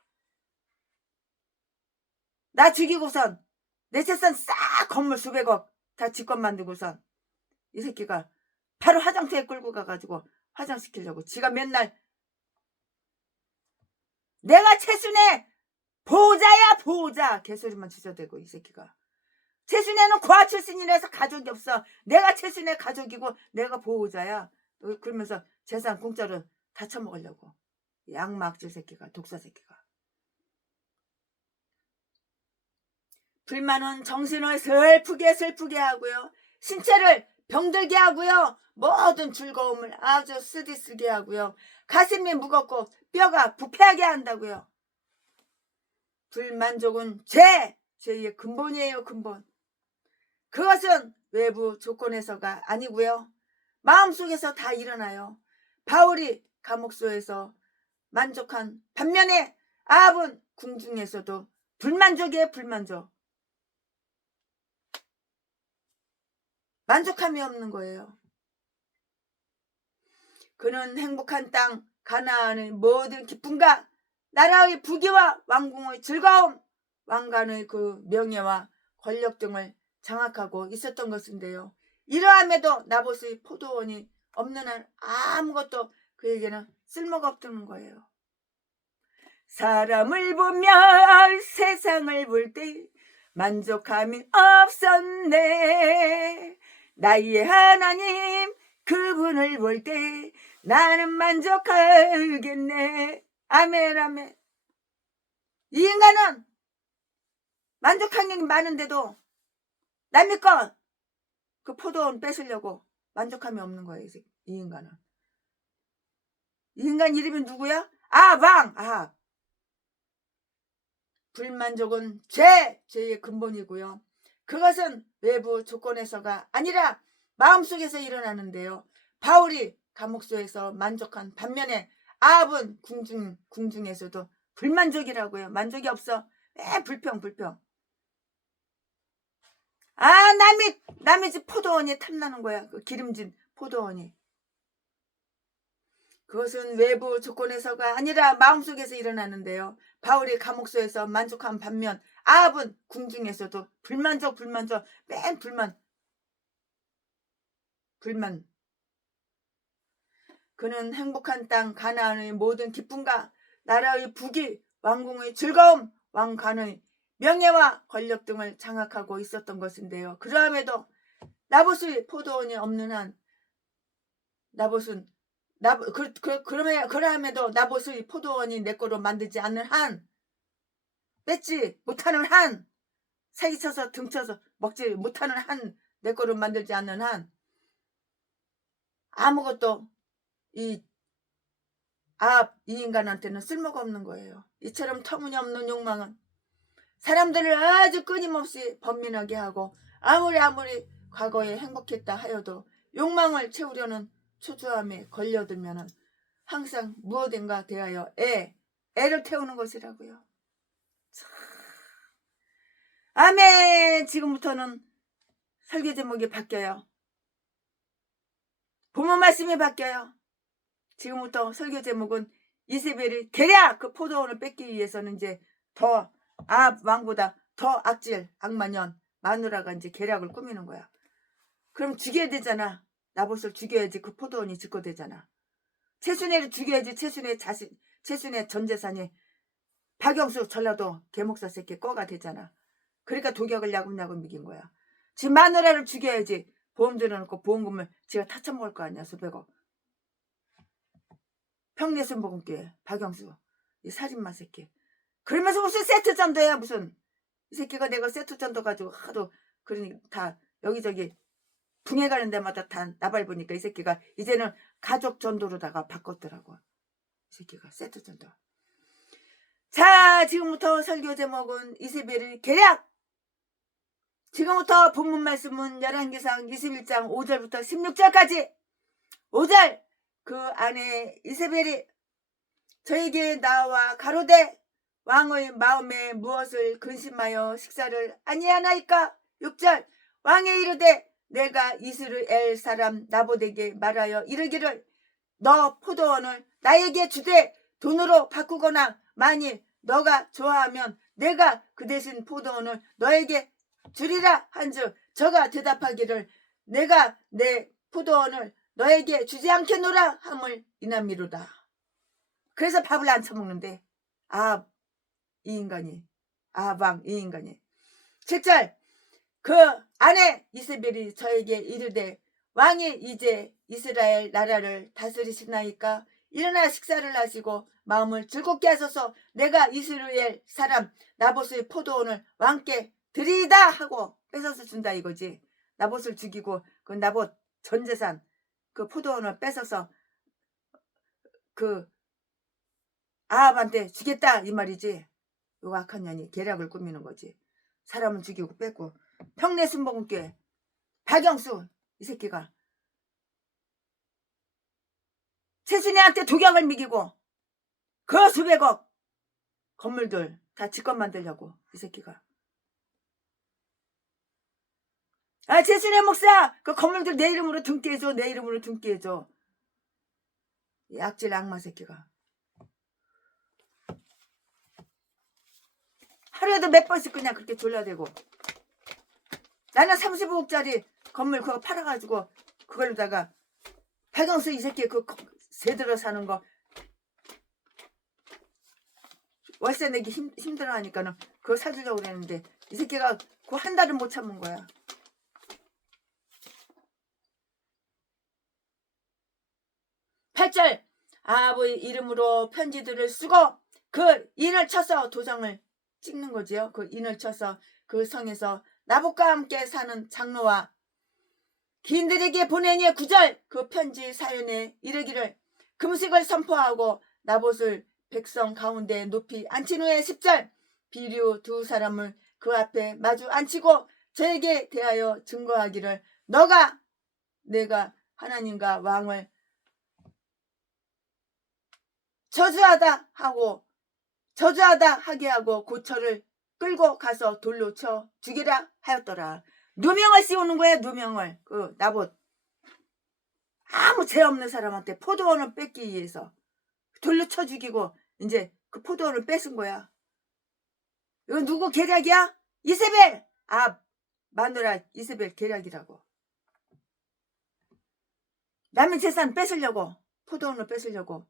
나 죽이고선 내 재산 싹 건물 수백억 다 집권 만들고선 이 새끼가 바로 화장터에 끌고 가가지고 화장시키려고 지가 맨날 내가 최순의 보호자야 보호자 개소리만 지저대고. 이 새끼가 최순애는 고아 출신이라서 가족이 없어. 내가 최순애 가족이고 내가 보호자야. 그러면서 재산 공짜로 다 처먹으려고. 양막질 새끼가, 독사 새끼가. 불만은 정신을 슬프게 하고요, 신체를 병들게 하고요, 모든 즐거움을 아주 쓰디쓰게 하고요, 가슴이 무겁고 뼈가 부패하게 한다고요. 불만족은 죄의 근본이에요. 근본. 그것은 외부 조건에서가 아니고요, 마음속에서 다 일어나요. 바울이 감옥소에서 만족한 반면에 아합은 궁중에서도 불만족이에요. 불만족. 만족함이 없는 거예요. 그는 행복한 땅 가나안의 모든 기쁨과 나라의 부귀와 왕궁의 즐거움, 왕관의 그 명예와 권력 등을 장악하고 있었던 것인데요, 이러함에도 나봇의 포도원이 없는 한 아무것도 그에게는 쓸모가 없다는 거예요. 사람을 보며 세상을 볼 때 만족함이 없었네. 나의 하나님 그분을 볼 때 나는 만족하겠네. 아멘 아멘. 이 인간은 만족한 게 많은데도 남의 건 그 포도원 뺏으려고 만족함이 없는 거예요. 이 인간은. 이 인간 이름이 누구야? 아방. 불만족은 죄의 근본이고요. 그것은 외부 조건에서가 아니라 마음속에서 일어나는데요. 바울이 감옥소에서 만족한 반면에 아합은 궁중에서도 불만족이라고요. 만족이 없어. 불평. 남의 집 포도원이 탐나는 거야. 그 기름진 포도원이. 그것은 외부 조건에서가 아니라 마음속에서 일어나는데요. 바울이 감옥소에서 만족한 반면 아합은 궁중에서도 불만족, 맨 불만. 그는 행복한 땅 가나안의 모든 기쁨과 나라의 부귀, 왕궁의 즐거움, 왕관의 명예와 권력 등을 장악하고 있었던 것인데요. 그러함에도 나봇의 포도원이 없는 한 그러함에도 나봇의 포도원이 내 거로 만들지 않는 한, 뺏지 못하는 한, 사기쳐서 등쳐서 먹지 못하는 한, 내 거로 만들지 않는 한 아무것도 이 인간한테는 쓸모가 없는 거예요. 이처럼 터무니없는 욕망은 사람들을 아주 끊임없이 번민하게 하고 아무리 과거에 행복했다 하여도 욕망을 채우려는 초조함에 걸려들면 항상 무엇인가 대하여 애를 태우는 것이라고요. 아멘. 지금부터는 설교 제목이 바뀌어요. 본문 말씀이 바뀌어요. 지금부터 설교 제목은 이세벨이 계략 그 포도원을 뺏기 위해서는 이제 더 왕보다 더 악질 악마년 마누라가 이제 계략을 꾸미는 거야. 그럼 죽여야 되잖아. 나봇을 죽여야지 그 포도원이 집거되잖아. 최순애를 죽여야지 최순애 전 재산이 박영수 전라도 개목사 새끼 꺼가 되잖아. 그러니까 도격을 야금야금 미긴 거야. 지금 마누라를 죽여야지 보험 들어놓고 보험금을 지가 타쳐먹을 거 아니야. 수백억. 평내순복음교회 박영수 이 살인마 새끼. 그러면서 무슨 세트전도야 무슨. 이 새끼가 내가 세트전도 가지고 하도 그러니 다 여기저기 붕해 가는 데마다 다 나발보니까 이 새끼가 이제는 가족 전도로다가 바꿨더라고. 이 새끼가 세트전도. 자, 지금부터 설교 제목은 이세벨의 계략. 지금부터 본문 말씀은 열왕기상 21장 5절부터 16절까지. 5절 그 안에 이세벨이 저에게 나와 가로되 왕의 마음에 무엇을 근심하여 식사를 아니하나이까. 6절 왕의 이르되 내가 이스라엘 사람 나봇에게 말하여 이르기를 너 포도원을 나에게 주되 돈으로 바꾸거나 만일 너가 좋아하면 내가 그 대신 포도원을 너에게 주리라 한즉 저가 대답하기를 내가 내 포도원을 너에게 주지 않겠노라 함을 이남미로다. 그래서 밥을 안 처먹는데 이 인간이 7절 그 아내 이세벨이 저에게 이르되 왕이 이제 이스라엘 나라를 다스리시나이까 일어나 식사를 하시고 마음을 즐겁게 하소서 내가 이스라엘 사람 나봇의 포도원을 왕께 드리이다 하고 뺏어서 준다 이거지. 나봇을 죽이고 그 나봇 전 재산 그 포도원을 뺏어서 그 아합한테 주겠다 이 말이지. 요 악한 년이 계략을 꾸미는 거지. 사람은 죽이고 뺏고. 평내순복음교회 박영수 이 새끼가 최순애한테 도경을 미기고 그 수백억 건물들 다 집권 만들려고 이 새끼가. 최순애 목사 그 건물들 내 이름으로 등기해줘. 내 이름으로 등기해줘. 이 악질 악마 새끼가. 하루에도 몇 번씩 그냥 그렇게 졸라대고. 나는 35억짜리 건물 그거 팔아가지고 그걸로다가 박영수 이 새끼 그 세들어 사는 거 월세 내기 힘들어 하니까는 그거 사주려고 그랬는데 이 새끼가 그 한 달은 못 참은 거야. 8절 아버지 이름으로 편지들을 쓰고 그 인을 쳐서 도장을 찍는 거지요. 그 인을 쳐서 그 성에서 나봇과 함께 사는 장로와 기인들에게 보내니 구절 그 편지 사연에 이르기를 금식을 선포하고 나봇을 백성 가운데 높이 앉힌 후에 10절 비류 두 사람을 그 앞에 마주 앉히고 저에게 대하여 증거하기를 내가 하나님과 왕을 저주하다 하게 하고 고처를 끌고 가서 돌로 쳐 죽이라 하였더라. 누명을 씌우는 거야. 누명을. 그 나봇 아무 죄 없는 사람한테 포도원을 뺏기 위해서 돌로 쳐 죽이고 이제 그 포도원을 뺏은 거야. 이거 누구 계략이야? 이세벨. 마누라 이세벨 계략이라고. 남의 재산 뺏으려고. 포도원을 뺏으려고.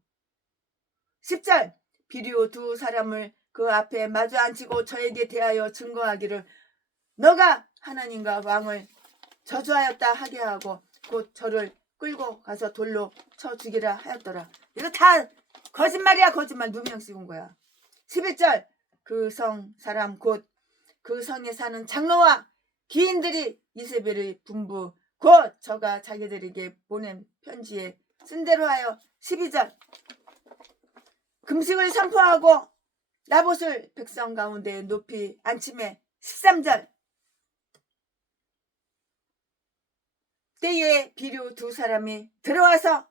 10절 비류 두 사람을 그 앞에 마주 앉히고 저에게 대하여 증거하기를 너가 하나님과 왕을 저주하였다 하게 하고 곧 저를 끌고 가서 돌로 쳐 죽이라 하였더라. 이거 다 거짓말이야. 거짓말. 누명 씌운 거야. 11절 그 성 사람 곧 그 성에 사는 장로와 귀인들이 이세벨의 분부 곧 저가 자기들에게 보낸 편지에 쓴 대로 하여 12절 금식을 선포하고 나봇을 백성 가운데 높이 앉힘에 13절 때에 비류 두 사람이 들어와서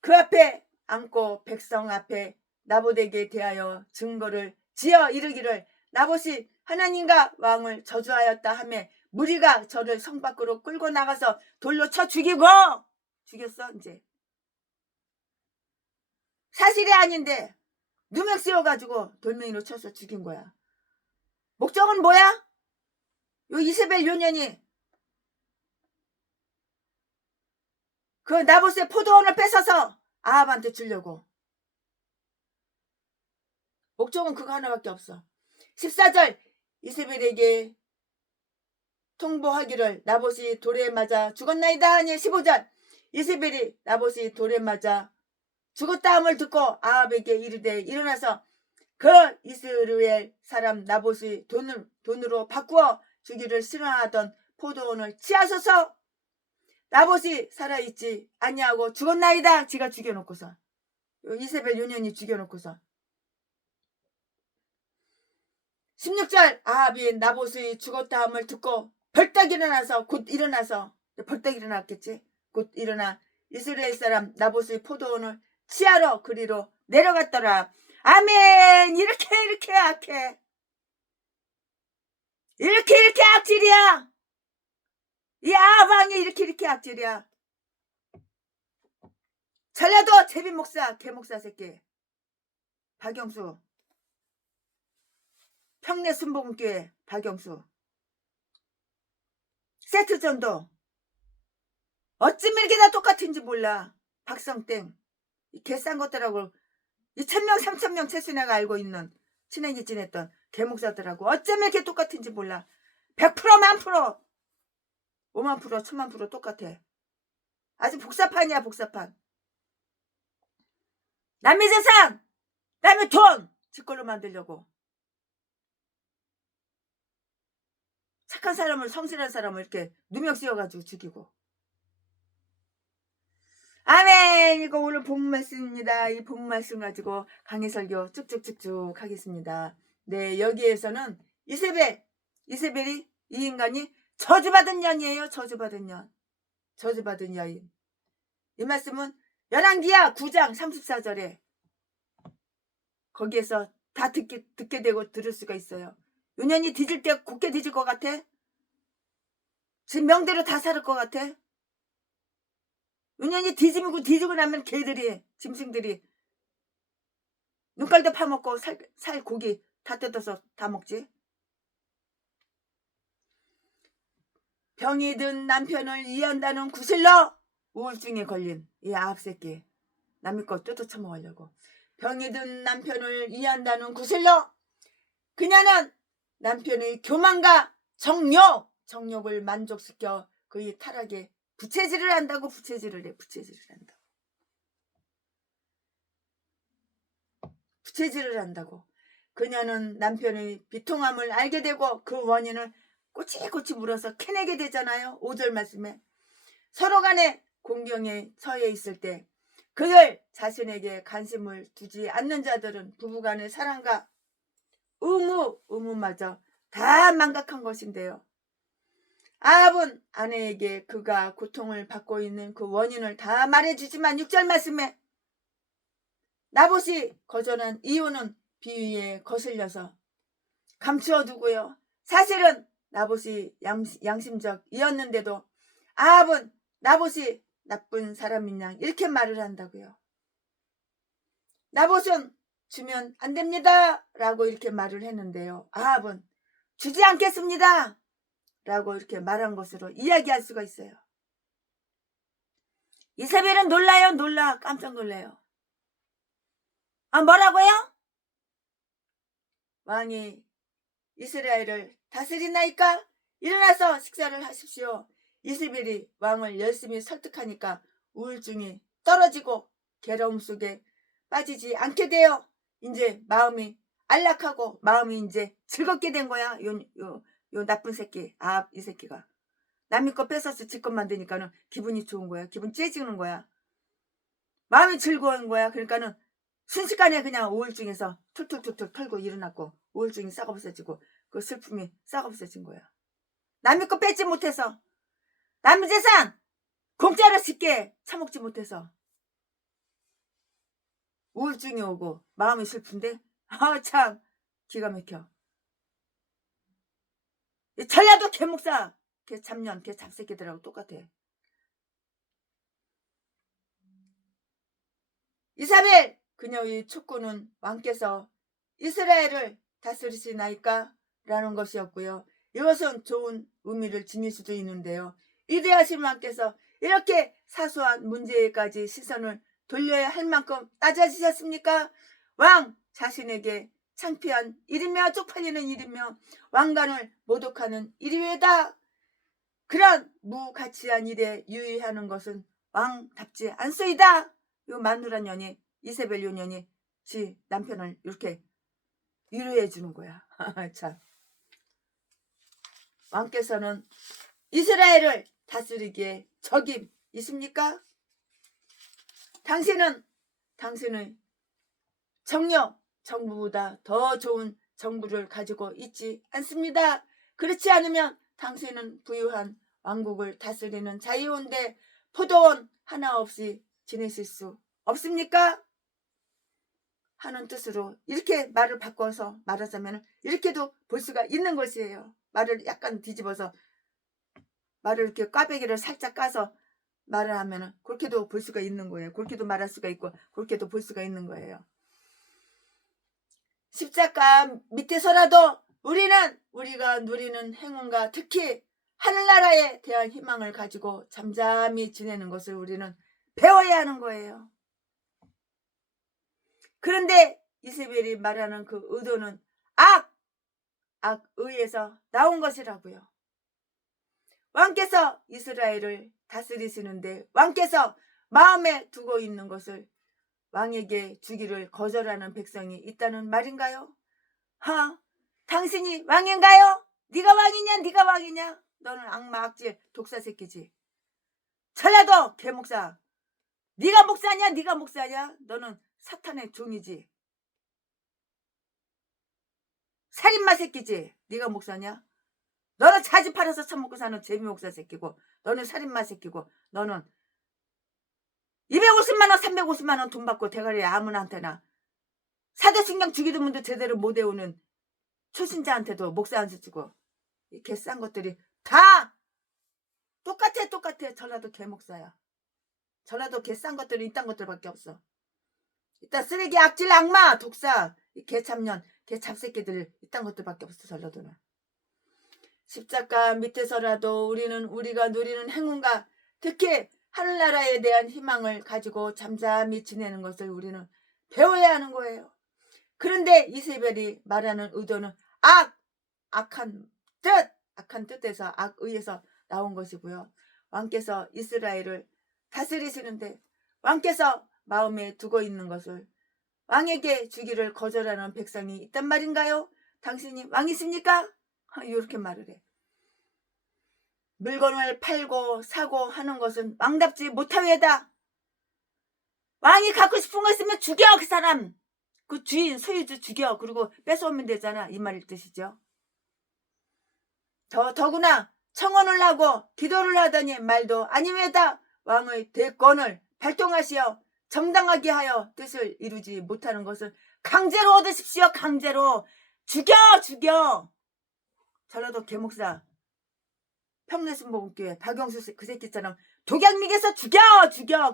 그 앞에 앉고 백성 앞에 나봇에게 대하여 증거를 지어 이르기를 나봇이 하나님과 왕을 저주하였다 하며 무리가 저를 성 밖으로 끌고 나가서 돌로 쳐 죽이고 죽였어. 이제 사실이 아닌데 누명 씌워가지고 돌멩이로 쳐서 죽인 거야. 목적은 뭐야? 요 이세벨 요년이 그 나봇의 포도원을 뺏어서 아합한테 주려고. 목적은 그거 하나밖에 없어. 14절 이세벨에게 통보하기를 나봇이 돌에 맞아 죽었나이다 하니 15절 이세벨이 나봇이 돌에 맞아 죽었다 함을 듣고 아합에게 이르되 일어나서 그 이스라엘 사람 나봇이 돈으로 바꾸어 주기를 싫어하던 포도원을 취하소서. 나봇이 살아있지 아니하고 죽었나이다. 지가 죽여놓고서 이세벨 요년이 죽여놓고서 16절 아합이 나봇이 죽었다 함을 듣고 벌떡 일어나서 벌떡 일어났겠지. 곧 일어나 이스라엘 사람 나봇의 포도원을 치하러 그리로 내려갔더라. 아멘. 이렇게 악해. 이렇게 악질이야. 이 아합왕이 이렇게 악질이야. 전라도 제비목사 개목사 새끼 박영수 평내 순복음교회 박영수 세트전도 어쩜 이렇게 다 똑같은지 몰라. 박성땡 이 개싼 것들하고 2,000명 3,000명 최순애가 알고 있는 친하게 지냈던 개목사들하고 어쩜 이렇게 똑같은지 몰라. 100% 만프로 5만 프로 1000만 프로 똑같아. 아주 복사판이야. 복사판. 남의 재산 남의 돈 지 걸로 만들려고. 착한 사람을 성실한 사람을 이렇게 누명 씌워가지고 죽이고. 아멘. 이거 오늘 본문 말씀입니다. 이 본문 말씀 가지고 강해 설교 쭉쭉쭉쭉 하겠습니다. 네, 여기에서는 이세벨이 이 인간이 저주받은 년이에요. 저주받은 년. 저주받은 여인. 이 말씀은 열왕기하 9장 34절에 거기에서 다 듣게 되고 들을 수가 있어요. 요년이 뒤질 때 곱게 뒤질 것 같아? 지금 명대로 다 살을 것 같아? 요년이 뒤지고 나면 개들이 짐승들이 눈깔도 파먹고 살 고기 다 뜯어서 다 먹지. 병이 든 남편을 이해한다는 구슬로 우울증에 걸린 이 아합 새끼 남의 거 뜯어쳐 먹으려고. 병이 든 남편을 이해한다는 구슬로 그녀는 남편의 교만과 정욕을 만족시켜 그의 타락에 부채질을 한다고. 부채질을 한다고. 그녀는 남편의 비통함을 알게 되고 그 원인을 꼬치꼬치 물어서 캐내게 되잖아요. 5절 말씀에 서로 간에 공경에 처해 있을 때 그들 자신에게 관심을 두지 않는 자들은 부부간의 사랑과 의무마저 다 망각한 것인데요. 아합은 아내에게 그가 고통을 받고 있는 그 원인을 다 말해주지만 6절 말씀에 나봇이 거절한 이유는 비위에 거슬려서 감추어 두고요. 사실은 나봇이 양심적이었는데도 아합은 나봇이 나쁜 사람인 양 이렇게 말을 한다고요. 나봇은 주면 안 됩니다 라고 이렇게 말을 했는데요. 아합은 주지 않겠습니다 라고 이렇게 말한 것으로 이야기할 수가 있어요. 이세벨은 놀라 깜짝 놀래요. 뭐라고요? 왕이 이스라엘을 다스리나이까? 일어나서 식사를 하십시오. 이세벨이 왕을 열심히 설득하니까 우울증이 떨어지고 괴로움 속에 빠지지 않게 되어 이제 마음이 안락하고 마음이 이제 즐겁게 된 거야. 요 나쁜 새끼. 이 새끼가 남의 거 뺏어서 지 것 만드니까는 기분이 좋은 거야. 기분 째지는 거야. 마음이 즐거운 거야. 그러니까는 순식간에 그냥 우울증에서 툴툴툴툴 털고 일어났고 우울증이 싹 없어지고 그 슬픔이 싹 없어진 거야. 남의 거 뺏지 못해서 남의 재산 공짜로 쉽게 처먹지 못해서 우울증이 오고 마음이 슬픈데 참 기가 막혀. 전라도 개목사 개잡년 개잡새끼들하고 똑같아. 이사벨 그녀의 촉구는 왕께서 이스라엘을 다스리시나이까? 라는 것이었고요. 이것은 좋은 의미를 지닐 수도 있는데요. 위대하신 왕께서 이렇게 사소한 문제에까지 시선을 돌려야 할 만큼 낮아지셨습니까? 왕 자신에게 창피한 일이며 쪽팔리는 일이며 왕관을 모독하는 일이외다. 그런 무가치한 일에 유의하는 것은 왕답지 않소이다. 요 마누라 년이 이세벨 요 년이 지 남편을 이렇게 위로해 주는 거야. 참. 왕께서는 이스라엘을 다스리기에 적임 있습니까? 당신은 당신의 정부보다 더 좋은 정부를 가지고 있지 않습니다. 그렇지 않으면 당신은 부유한 왕국을 다스리는 자유인데 포도원 하나 없이 지내실 수 없습니까? 하는 뜻으로 이렇게 말을 바꿔서 말하자면 이렇게도 볼 수가 있는 것이에요. 말을 약간 뒤집어서 말을 이렇게 꽈배기를 살짝 까서 말을 하면 그렇게도 볼 수가 있는 거예요. 그렇게도 말할 수가 있고 그렇게도 볼 수가 있는 거예요. 십자가 밑에서라도 우리가 누리는 행운과 특히 하늘나라에 대한 희망을 가지고 잠잠히 지내는 것을 우리는 배워야 하는 거예요. 그런데 이세벨이 말하는 그 의도는 악의에서 나온 것이라고요. 왕께서 이스라엘을 다스리시는데 왕께서 마음에 두고 있는 것을 왕에게 주기를 거절하는 백성이 있다는 말인가요? 당신이 왕인가요? 네가 왕이냐? 네가 왕이냐? 너는 악마 악질 독사 새끼지. 전라도 개목사. 네가 목사냐? 네가 목사냐? 너는 사탄의 종이지. 살인마 새끼지. 네가 목사냐? 너는 자지 팔아서 처먹고 사는 재미목사 새끼고 너는 살인마 새끼고 너는 250만원 350만원 돈 받고 대가리에 아무나한테나 사대신경 주기도 문도 제대로 못 외우는 초신자한테도 목사 안 주고 이 개싼 것들이 다 똑같아. 전라도 개목사야. 전라도 개싼 것들은 이딴 것들밖에 없어. 이딴 쓰레기 악질 악마 독사 이 개참년 개잡새끼들 이딴 것들밖에 없어. 전라도는 십자가 밑에서라도 우리가 누리는 행운과 특히 하늘나라에 대한 희망을 가지고 잠잠히 지내는 것을 우리는 배워야 하는 거예요. 그런데 이세벨이 말하는 의도는 악한 뜻에서 악의에서 나온 것이고요. 왕께서 이스라엘을 다스리시는데 왕께서 마음에 두고 있는 것을 왕에게 주기를 거절하는 백성이 있단 말인가요? 당신이 왕이십니까? 이렇게 말을 해. 물건을 팔고 사고 하는 것은 왕답지 못하외다. 왕이 갖고 싶은 거 있으면 죽여, 그 사람. 그 주인, 소유주 죽여. 그리고 뺏어오면 되잖아. 이 말일 뜻이죠. 더구나 청혼을 하고 기도를 하더니 말도 아니외다. 왕의 대권을 발동하시어 정당하게 하여 뜻을 이루지 못하는 것은 강제로 얻으십시오. 강제로. 죽여. 전라도 계목사 평내순복음교회 박영수 그 새끼처럼 독약 미개서 죽여.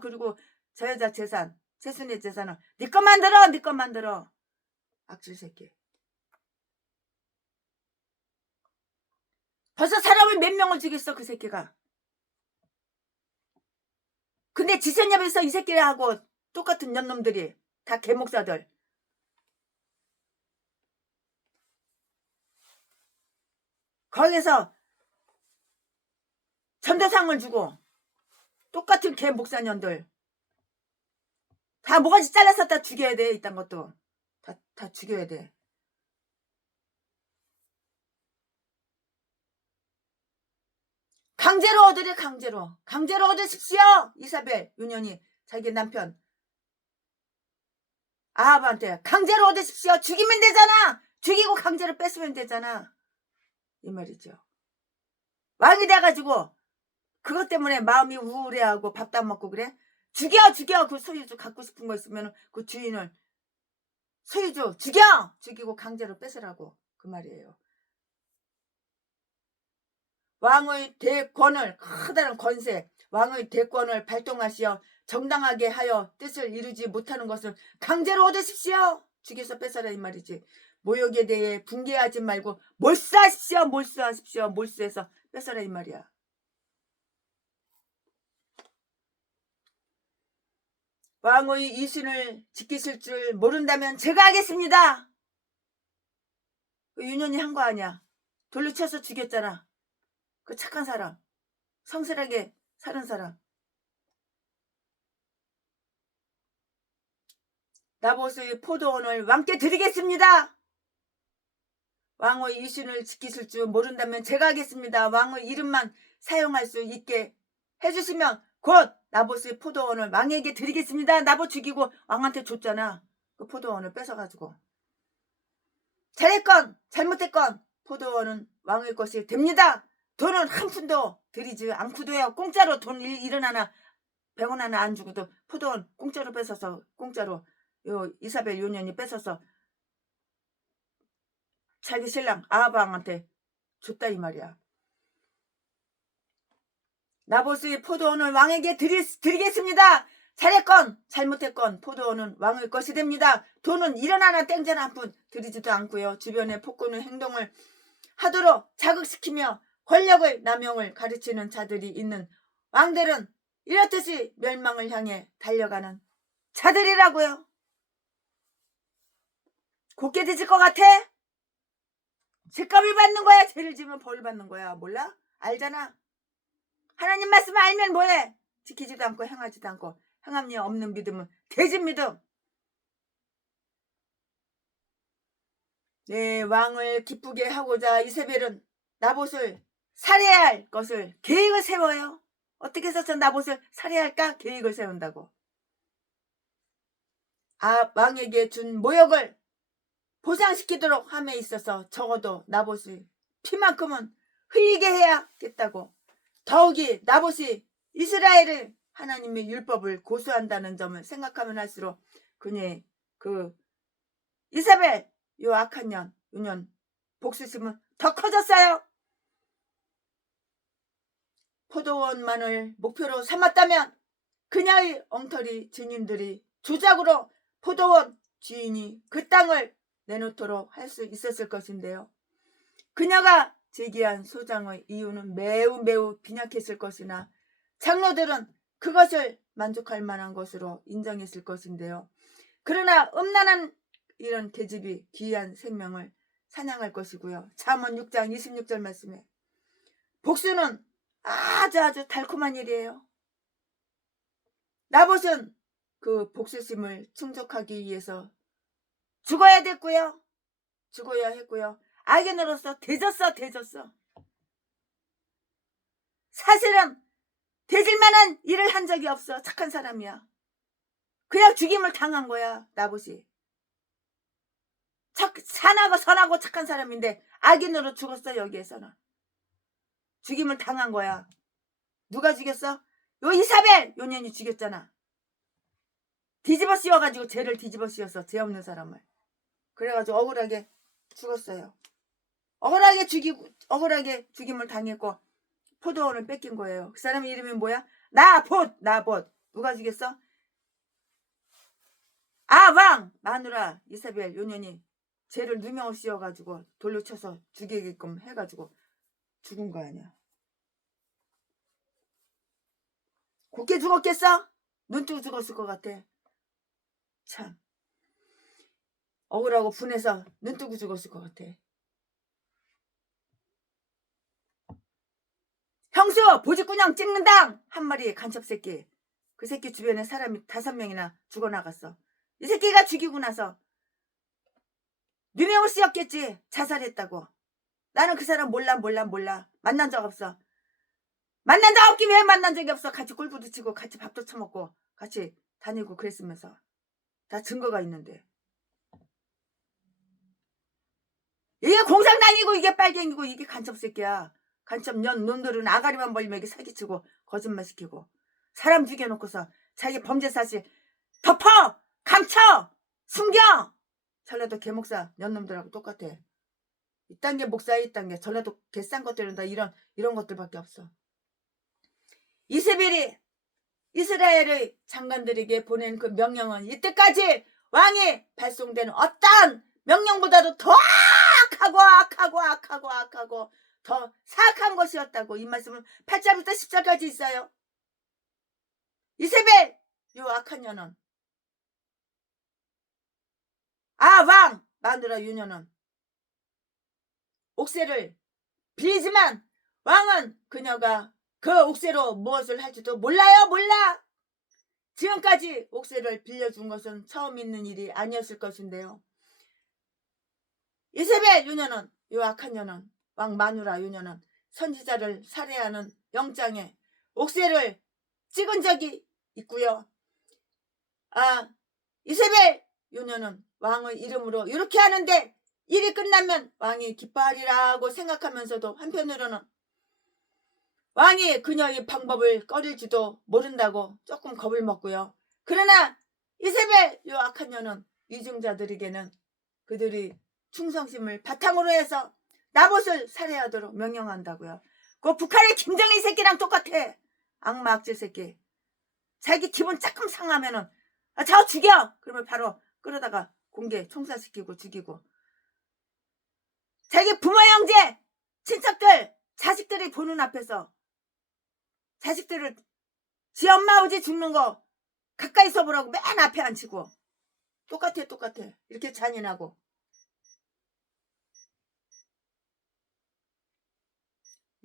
그리고 저 여자 재산, 세순의 재산은 네 거 만들어. 악질 새끼. 벌써 사람을 몇 명을 죽였어, 그 새끼가. 근데 지선협에서 이 새끼하고 똑같은 년놈들이 다 개목사들. 거기서 전도상을 주고 똑같은 개목사년들 다 모가지 잘라서 다 죽여야 돼. 이딴 것도 다 죽여야 돼. 강제로 얻으래. 강제로 얻으십시오. 이사벨 유년이 자기 남편 아합한테 강제로 얻으십시오. 죽이면 되잖아. 죽이고 강제로 뺏으면 되잖아. 이 말이죠. 왕이 돼가지고 그것 때문에 마음이 우울해하고 밥도 안 먹고 그래? 죽여. 그 소유주 갖고 싶은 거 있으면 그 주인을 소유주 죽이고 강제로 뺏으라고 그 말이에요. 왕의 대권을, 커다란 권세, 왕의 대권을 발동하시어 정당하게 하여 뜻을 이루지 못하는 것을 강제로 얻으십시오. 죽여서 뺏어라 이 말이지. 모욕에 대해 붕괴하지 말고 몰수하십시오. 몰수해서 뺏어라 이 말이야. 왕의 이신을 지키실 줄 모른다면 제가 하겠습니다. 윤현이 한 거 아니야. 돌로 쳐서 죽였잖아. 그 착한 사람, 성실하게 사는 사람. 나봇의 포도원을 왕께 드리겠습니다. 왕의 이신을 지키실 줄 모른다면 제가 하겠습니다. 왕의 이름만 사용할 수 있게 해주시면 곧 나봇의 포도원을 왕에게 드리겠습니다. 나봇 죽이고 왕한테 줬잖아. 그 포도원을 뺏어가지고. 잘했건 잘못했건 포도원은 왕의 것이 됩니다. 돈은 한 푼도 드리지 않고도요. 공짜로 돈 1원 하나 100원 하나 안 주고도 포도원 공짜로 뺏어서 공짜로 요 이사벨 요년이 뺏어서 자기 신랑 아합왕한테 줬다 이 말이야. 나봇의 포도원을 왕에게 드리겠습니다. 잘했건 잘못했건 포도원은 왕의 것이 됩니다. 돈은 1원 하나 땡전 한 푼 드리지도 않고요. 주변에 폭군의 행동을 하도록 자극시키며 권력의 남용을 가르치는 자들이 있는 왕들은 이렇듯이 멸망을 향해 달려가는 자들이라고요. 곱게 뒤질 것 같아? 죄값을 받는 거야. 죄를 지면 벌을 받는 거야. 몰라? 알잖아. 하나님 말씀 알면 뭐해? 지키지도 않고 행하지도 않고 행함이 없는 믿음은 돼진 믿음. 네, 왕을 기쁘게 하고자 이세벨은 나봇을 살해할 것을 계획을 세워요. 어떻게 해서 나봇을 살해할까? 계획을 세운다고. 왕에게 준 모욕을 보상시키도록 함에 있어서 적어도 나봇이 피만큼은 흘리게 해야겠다고. 더욱이 나봇이 이스라엘을 하나님의 율법을 고수한다는 점을 생각하면 할수록 그녀의 그 이사벨 요 악한 유년 복수심은 더 커졌어요. 포도원만을 목표로 삼았다면 그녀의 엉터리 증인들이 조작으로 포도원 주인이 그 땅을 내놓도록 할 수 있었을 것인데요. 그녀가 제기한 소장의 이유는 매우 빈약했을 것이나 장로들은 그것을 만족할 만한 것으로 인정했을 것인데요. 그러나 음란한 이런 계집이 귀한 생명을 사냥할 것이고요. 잠언 6장 26절 말씀에 복수는 아주 달콤한 일이에요. 나봇은 그 복수심을 충족하기 위해서 죽어야 됐고요. 죽어야 했고요. 악인으로서 대졌어. 사실은 대질 만한 일을 한 적이 없어. 착한 사람이야. 그냥 죽임을 당한 거야. 나봇이. 선하고 착한 사람인데 악인으로 죽었어. 여기에서는 죽임을 당한 거야. 누가 죽였어? 요 이사벨 요 년이 죽였잖아. 뒤집어 씌워가지고 죄를 뒤집어 씌웠어. 죄 없는 사람을. 그래가지고 억울하게 죽었어요. 억울하게 죽임을 당했고 포도원을 뺏긴 거예요. 그 사람 이름이 뭐야? 나봇. 누가 죽였어? 왕 마누라 이사벨 요 년이 죄를 누명을 씌워가지고 돌로 쳐서 죽이게끔 해가지고 죽은 거 아니야. 곱게 죽었겠어? 눈 뜨고 죽었을 것 같아. 참 억울하고 분해서 눈 뜨고 죽었을 것 같아. 형수 보직군형 찍는당 한 마리 간첩 새끼. 그 새끼 주변에 사람이 5명이나 죽어나갔어. 이 새끼가 죽이고 나서 누명을 씌웠겠지. 자살했다고. 나는 그 사람 몰라. 만난 적 없어. 만난 적 없긴 왜 만난 적이 없어. 같이 골프도 치고 같이 밥도 처먹고 같이 다니고 그랬으면서. 다 증거가 있는데. 이게 공산당이고 이게 빨갱이고 이게 간첩 새끼야. 간첩 놈들은 아가리만 벌리면 이게 사기치고 거짓말 시키고 사람 죽여놓고서 자기 범죄 사실 덮어 감춰 숨겨. 전라도 개목사 년놈들하고 똑같아. 이딴 게 목사야. 이딴 게 전라도 개싼 것들은 다 이런 것들밖에 없어. 이세벨이 이스라엘의 장관들에게 보낸 그 명령은 이때까지 왕이 발송되는 어떤 명령보다도 더 악하고 더 사악한 것이었다고. 이 말씀은 8절부터 10절까지 있어요. 이세벨 요 악한 년은 왕 마누라 유년은 옥새를 빌리지만 왕은 그녀가 그 옥새로 무엇을 할지도 몰라. 지금까지 옥새를 빌려준 것은 처음 있는 일이 아니었을 것인데요. 이세벨 유년은 요 악한 년은 왕 마누라 유년은 선지자를 살해하는 영장에 옥새를 찍은 적이 있고요. 이세벨 유년은 왕의 이름으로 이렇게 하는데 일이 끝나면 왕이 기뻐하리라고 생각하면서도 한편으로는 왕이 그녀의 방법을 꺼릴지도 모른다고 조금 겁을 먹고요. 그러나 이세벨 요 악한 년은 위증자들에게는 그들이 충성심을 바탕으로 해서 나봇을 살해하도록 명령한다고요. 그 북한의 김정일 새끼랑 똑같아. 악마 악질 새끼. 자기 기분 조금 상하면은 저 죽여. 그러면 바로 끌어다가 공개 총살시키고 죽이고. 자기 부모 형제 친척들 자식들이 보는 앞에서 자식들을 지 엄마 아버지 죽는 거 가까이서 보라고 맨 앞에 앉히고. 똑같아. 이렇게 잔인하고.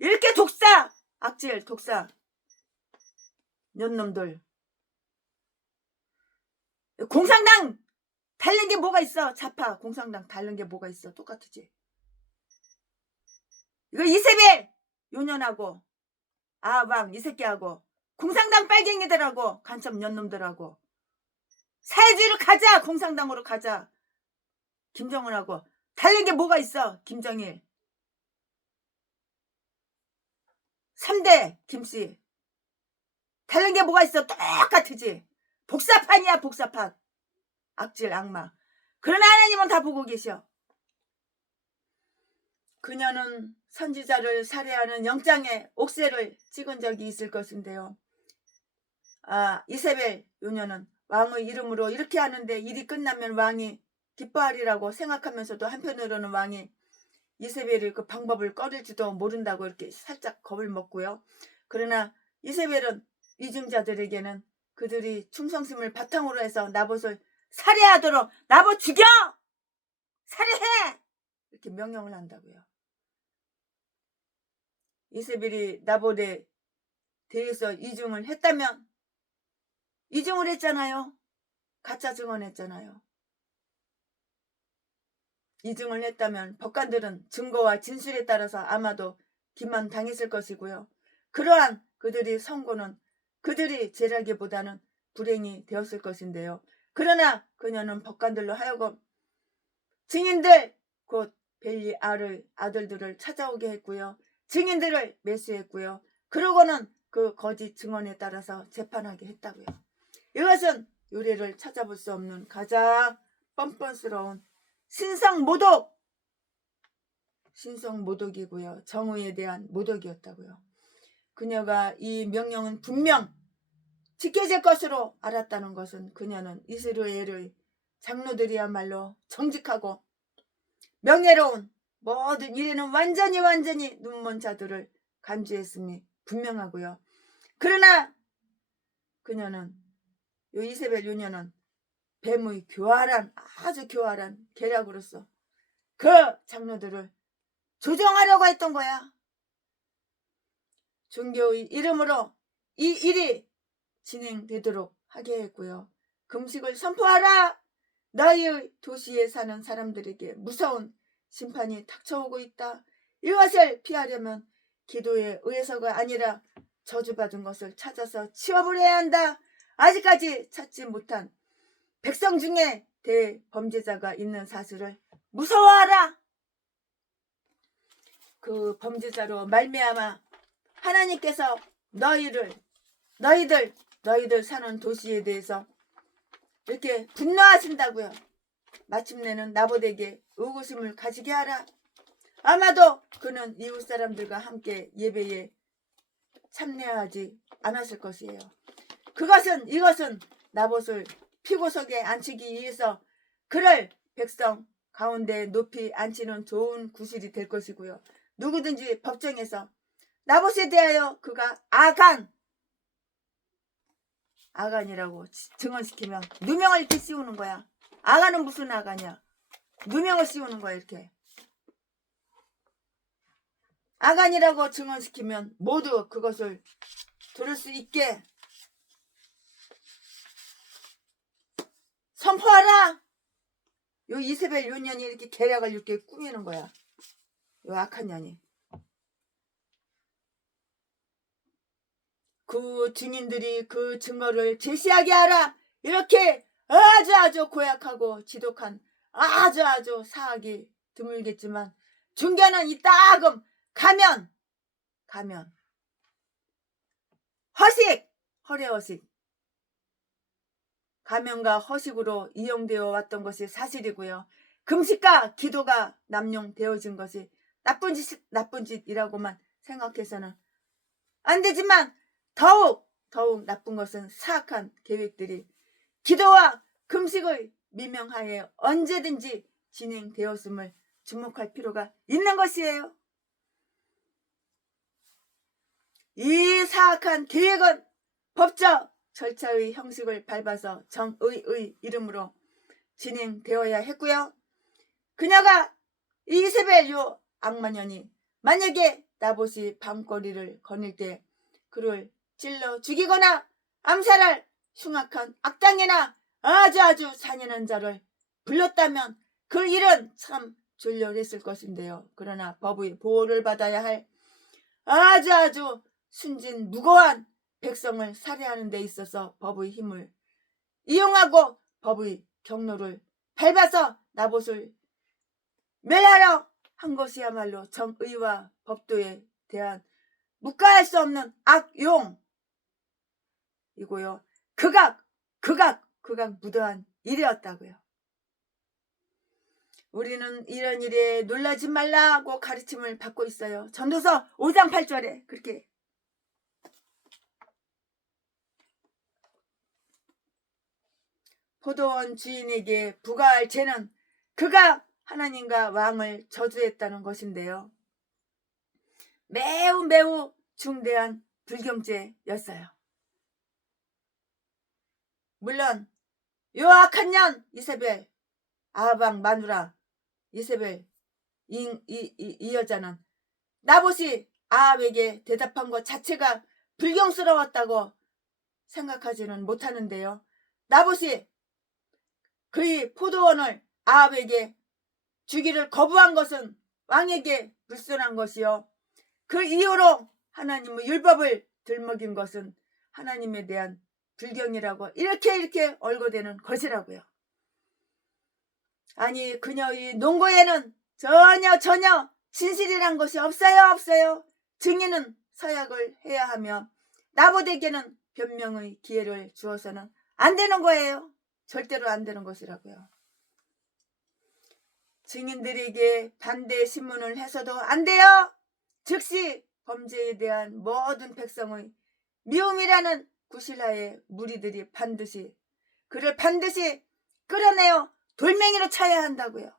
이렇게 독사 악질 독사 년놈들. 공산당 다른 게 뭐가 있어. 좌파 공산당 다른 게 뭐가 있어. 똑같지. 이거 이세벨 요년하고 왕 이 새끼하고 공산당 빨갱이들하고 간첩 년놈들하고 사회주의로 가자. 공산당으로 가자. 김정은하고 다른 게 뭐가 있어. 김정일 3대 김씨 다른 게 뭐가 있어. 똑같지. 복사판이야. 복사판. 악질 악마. 그러나 하나님은 다 보고 계셔. 그녀는 선지자를 살해하는 영장에 옥새를 찍은 적이 있을 것인데요. 이세벨 요년은 왕의 이름으로 이렇게 하는데 일이 끝나면 왕이 기뻐하리라고 생각하면서도 한편으로는 왕이 이세벨이 그 방법을 꺼릴지도 모른다고 이렇게 살짝 겁을 먹고요. 그러나 이세벨은 위증자들에게는 그들이 충성심을 바탕으로 해서 나봇을 살해하도록 나봇 죽여! 살해해! 이렇게 명령을 한다고요. 이세벨이 나봇에 대해서 이중을 했다면 이중을 했잖아요. 가짜 증언했잖아요. 이증을 했다면 법관들은 증거와 진술에 따라서 아마도 기만당했을 것이고요. 그러한 그들의 선고는 그들이 죄라기보다는 불행이 되었을 것인데요. 그러나 그녀는 법관들로 하여금 증인들 곧 벨리 아들들을 찾아오게 했고요. 증인들을 매수했고요. 그러고는 그 거짓 증언에 따라서 재판하게 했다고요. 이것은 유래를 찾아볼 수 없는 가장 뻔뻔스러운 신성모독이고요. 정의에 대한 모독이었다고요. 그녀가 이 명령은 분명 지켜질 것으로 알았다는 것은 그녀는 이스라엘의 장로들이야말로 정직하고 명예로운 모든 일에는 완전히 눈먼 자들을 간주했음이 분명하고요. 그러나 그녀는 요 이세벨 요녀는 뱀의 아주 교활한 계략으로서 그 장로들을 조정하려고 했던 거야. 종교의 이름으로 이 일이 진행되도록 하게 했고요. 금식을 선포하라! 너희의 도시에 사는 사람들에게 무서운 심판이 닥쳐오고 있다. 이것을 피하려면 기도에 의해서가 아니라 저주받은 것을 찾아서 치워버려야 한다. 아직까지 찾지 못한 백성 중에 대범죄자가 있는 사실을 무서워하라. 그 범죄자로 말미암아 하나님께서 너희들 사는 도시에 대해서 이렇게 분노하신다고요. 마침내는 나봇에게 의구심을 가지게 하라. 아마도 그는 이웃 사람들과 함께 예배에 참여하지 않았을 것이에요. 이것은 나봇을 피고석에 앉히기 위해서 그를 백성 가운데 높이 앉히는 좋은 구실이 될 것이고요. 누구든지 법정에서 나봇에 대하여 그가 아간이라고 증언시키면 누명을 이렇게 씌우는 거야. 아간은 무슨 아간이야? 누명을 씌우는 거야. 이렇게 아간이라고 증언시키면 모두 그것을 들을 수 있게 선포하라. 요 이세벨 요 년이 이렇게 계략을 이렇게 꾸미는 거야. 요 악한 년이. 그 증인들이 그 증거를 제시하게 하라. 이렇게 아주 고약하고 지독한 아주 사악이 드물겠지만 중견은 이따금 가면 허례허식 가면과 허식으로 이용되어 왔던 것이 사실이고요. 금식과 기도가 남용되어진 것이 나쁜 짓이라고만 생각해서는 안 되지만 더욱 나쁜 것은 사악한 계획들이 기도와 금식의 미명하에 언제든지 진행되었음을 주목할 필요가 있는 것이에요. 이 사악한 계획은 법적 절차의 형식을 밟아서 정의의 이름으로 진행되어야 했고요. 그녀가 이세벨 요 악마년이 만약에 나봇이 밤거리를 거닐 때 그를 찔러 죽이거나 암살할 흉악한 악당이나 아주 잔인한 자를 불렀다면 그 일은 참 졸렬했을 것인데요. 그러나 법의 보호를 받아야 할 아주 순진 무고한 백성을 살해하는 데 있어서 법의 힘을 이용하고 법의 경로를 밟아서 나봇을 멸하려 한 것이야말로 정의와 법도에 대한 묵과할 수 없는 악용이고요. 극악 무도한 일이었다고요. 우리는 이런 일에 놀라지 말라고 가르침을 받고 있어요. 전도서 5장 8절에 그렇게 포도원 주인에게 부과할 죄는 그가 하나님과 왕을 저주했다는 것인데요. 매우 중대한 불경죄였어요. 물론 요 악한 년 이세벨 아합 마누라 이세벨 이 여자는 나봇이 아합에게 대답한 것 자체가 불경스러웠다고 생각하지는 못하는데요. 나봇이 그의 포도원을 아합에게 주기를 거부한 것은 왕에게 불순한 것이요. 그 이후로 하나님의 율법을 들먹인 것은 하나님에 대한 불경이라고 이렇게 얼거되는 것이라고요. 아니 그녀의 논고에는 전혀 진실이란 것이 없어요. 증인은 서약을 해야 하며 나봇에게는 변명의 기회를 주어서는 안 되는 거예요. 절대로 안 되는 것이라고요. 증인들에게 반대 신문을 해서도 안 돼요. 즉시 범죄에 대한 모든 백성의 미움이라는 구실하에 무리들이 그를 반드시 끌어내어 돌멩이로 쳐야 한다고요.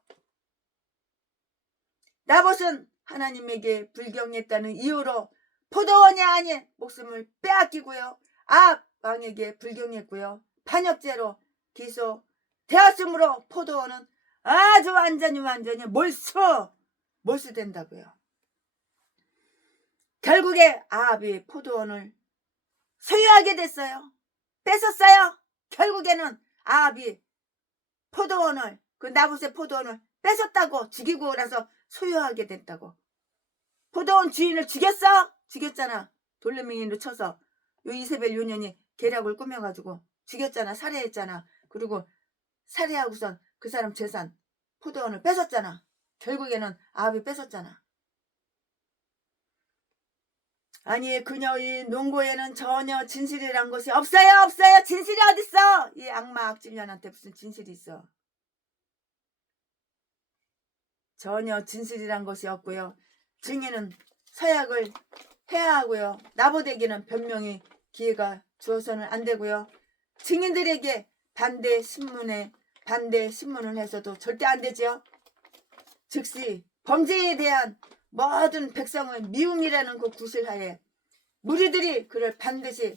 나봇은 하나님에게 불경했다는 이유로 포도원이 아닌 목숨을 빼앗기고요. 왕에게 불경했고요. 반역죄로 기소되었으므로 포도원은 아주 완전히 몰수된다고요. 결국에 아합이 포도원을 소유하게 됐어요. 뺏었어요. 결국에는 아합이 그 나봇의 포도원을 뺏었다고, 죽이고 나서 소유하게 됐다고. 포도원 주인을 죽였잖아. 돌레미로 쳐서 요 이세벨 요년이 계략을 꾸며가지고 죽였잖아. 살해했잖아. 그리고 살해하고선 그 사람 재산 포도원을 뺏었잖아. 결국에는 아합이 뺏었잖아. 아니 그녀의 논고에는 전혀 진실이란 것이 없어요. 진실이 어딨어. 이 악마 악질년한테 무슨 진실이 있어. 전혀 진실이란 것이 없고요. 증인은 서약을 해야 하고요. 나봇에게는 변명의 기회가 주어서는 안 되고요. 증인들에게 반대 신문을 해서도 절대 안 되죠. 즉시 범죄에 대한 모든 백성의 미움이라는 그 구실하에 무리들이 그를 반드시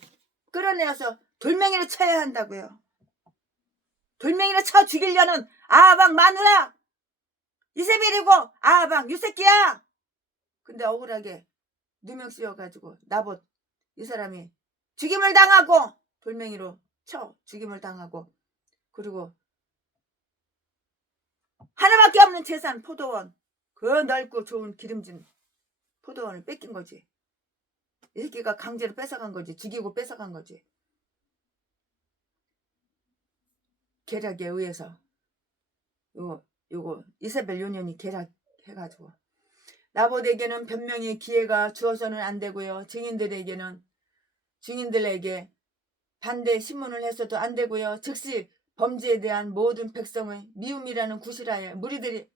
끌어내어서 돌멩이로 쳐야 한다고요. 돌멩이로 쳐 죽이려는 아합 마누라 이세벨이고 아합 유새끼야. 근데 억울하게 누명 씌워가지고 나봇 이 사람이 죽임을 당하고 돌멩이로 쳐 죽임을 당하고, 그리고 하나밖에 없는 재산 포도원, 그 넓고 좋은 기름진 포도원을 뺏긴 거지. 이 새끼가 강제로 뺏어간 거지. 죽이고 뺏어간 거지. 계략에 의해서 요거 이세벨 요년이 계략해가지고 나봇에게는 변명의 기회가 주어서는 안 되고요. 증인들에게 반대 신문을 해서도 안 되고요. 즉시 범죄에 대한 모든 백성의 미움이라는 구실하에 무리들이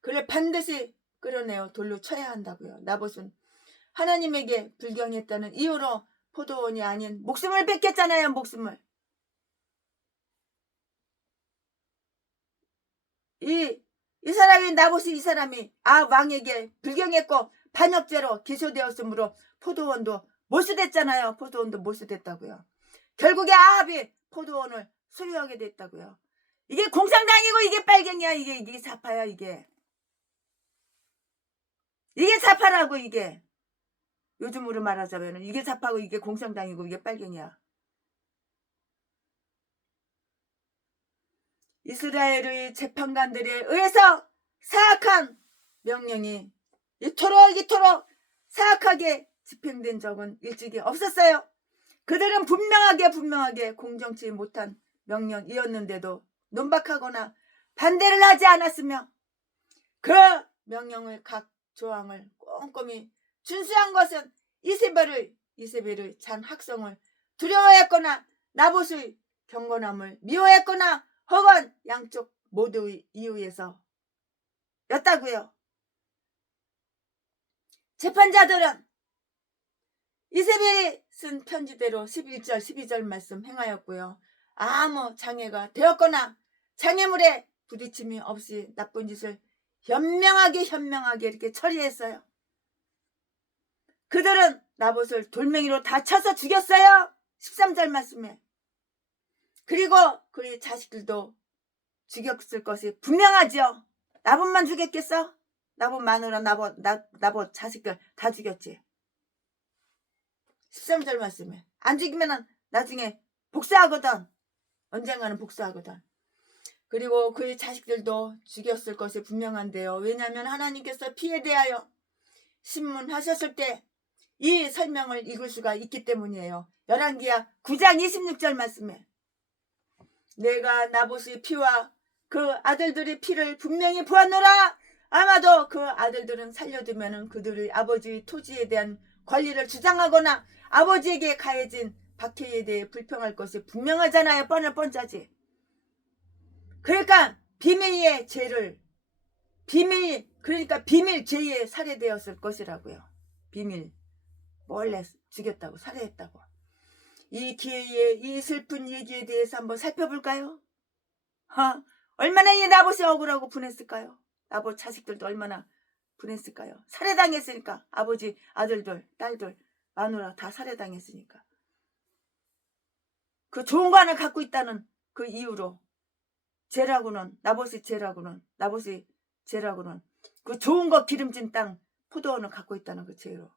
그를 반드시 끌어내어 돌로 쳐야 한다고요. 나봇은 하나님에게 불경했다는 이유로 포도원이 아닌 목숨을 뺏겼잖아요. 목숨을. 이 사람이 나봇이 왕에게 불경했고 반역죄로 기소되었으므로 포도원도 몰수됐잖아요. 포도원도 몰수됐다고요. 결국에 아합이 포도원을 소유하게 됐다고요. 이게 공산당이고 이게 빨갱이야. 이게 사파야. 이게 사파라고. 이게 요즘으로 말하자면 이게 사파고 이게 공산당이고 이게 빨갱이야. 이스라엘의 재판관들에 의해서 사악한 명령이 이토록 사악하게 집행된 적은 일찍이 없었어요. 그들은 분명하게 공정치 못한 명령이었는데도 논박하거나 반대를 하지 않았으며 그 명령의 각 조항을 꼼꼼히 준수한 것은 이세벨의 잔학성을 두려워했거나 나봇의 경건함을 미워했거나 혹은 양쪽 모두의 이유에서 였다고요. 재판자들은 이세벨이 쓴 편지대로 11절 12절 말씀 행하였고요. 아무 장애가 되었거나 장애물에 부딪힘이 없이 나쁜 짓을 현명하게 이렇게 처리했어요. 그들은 나봇을 돌멩이로 다쳐서 죽였어요. 13절 말씀에. 그리고 그의 자식들도 죽였을 것이 분명하죠. 나봇만 죽였겠어? 나봇 마누라 나봇 자식들 다 죽였지. 13절 말씀에. 안 죽이면 나중에 복수하거든. 언젠가는 복수하거든. 그리고 그의 자식들도 죽였을 것이 분명한데요. 왜냐하면 하나님께서 피에 대하여 신문하셨을 때 이 설명을 읽을 수가 있기 때문이에요. 열왕기하 9장 26절 말씀에 내가 나봇의 피와 그 아들들의 피를 분명히 보았노라. 아마도 그 아들들은 살려두면 그들의 아버지의 토지에 대한 권리를 주장하거나 아버지에게 가해진 박해에 대해 불평할 것이 분명하잖아요. 뻔할 뻔짜지. 그러니까 비밀의 죄를 그러니까 비밀 죄에 살해되었을 것이라고요. 비밀 몰래 죽였다고, 살해했다고. 이 기회에 이 슬픈 얘기에 대해서 한번 살펴볼까요? 얼마나 이 나봇이 억울하고 분했을까요? 나봇 자식들도 얼마나 분했을까요? 살해당했으니까. 아버지, 아들들, 딸들, 마누라 다 살해당했으니까. 그 좋은 거 하나 갖고 있다는 그 이유로 나봇이 죄라고는 그 좋은 거 기름진 땅 포도원을 갖고 있다는 그 죄로.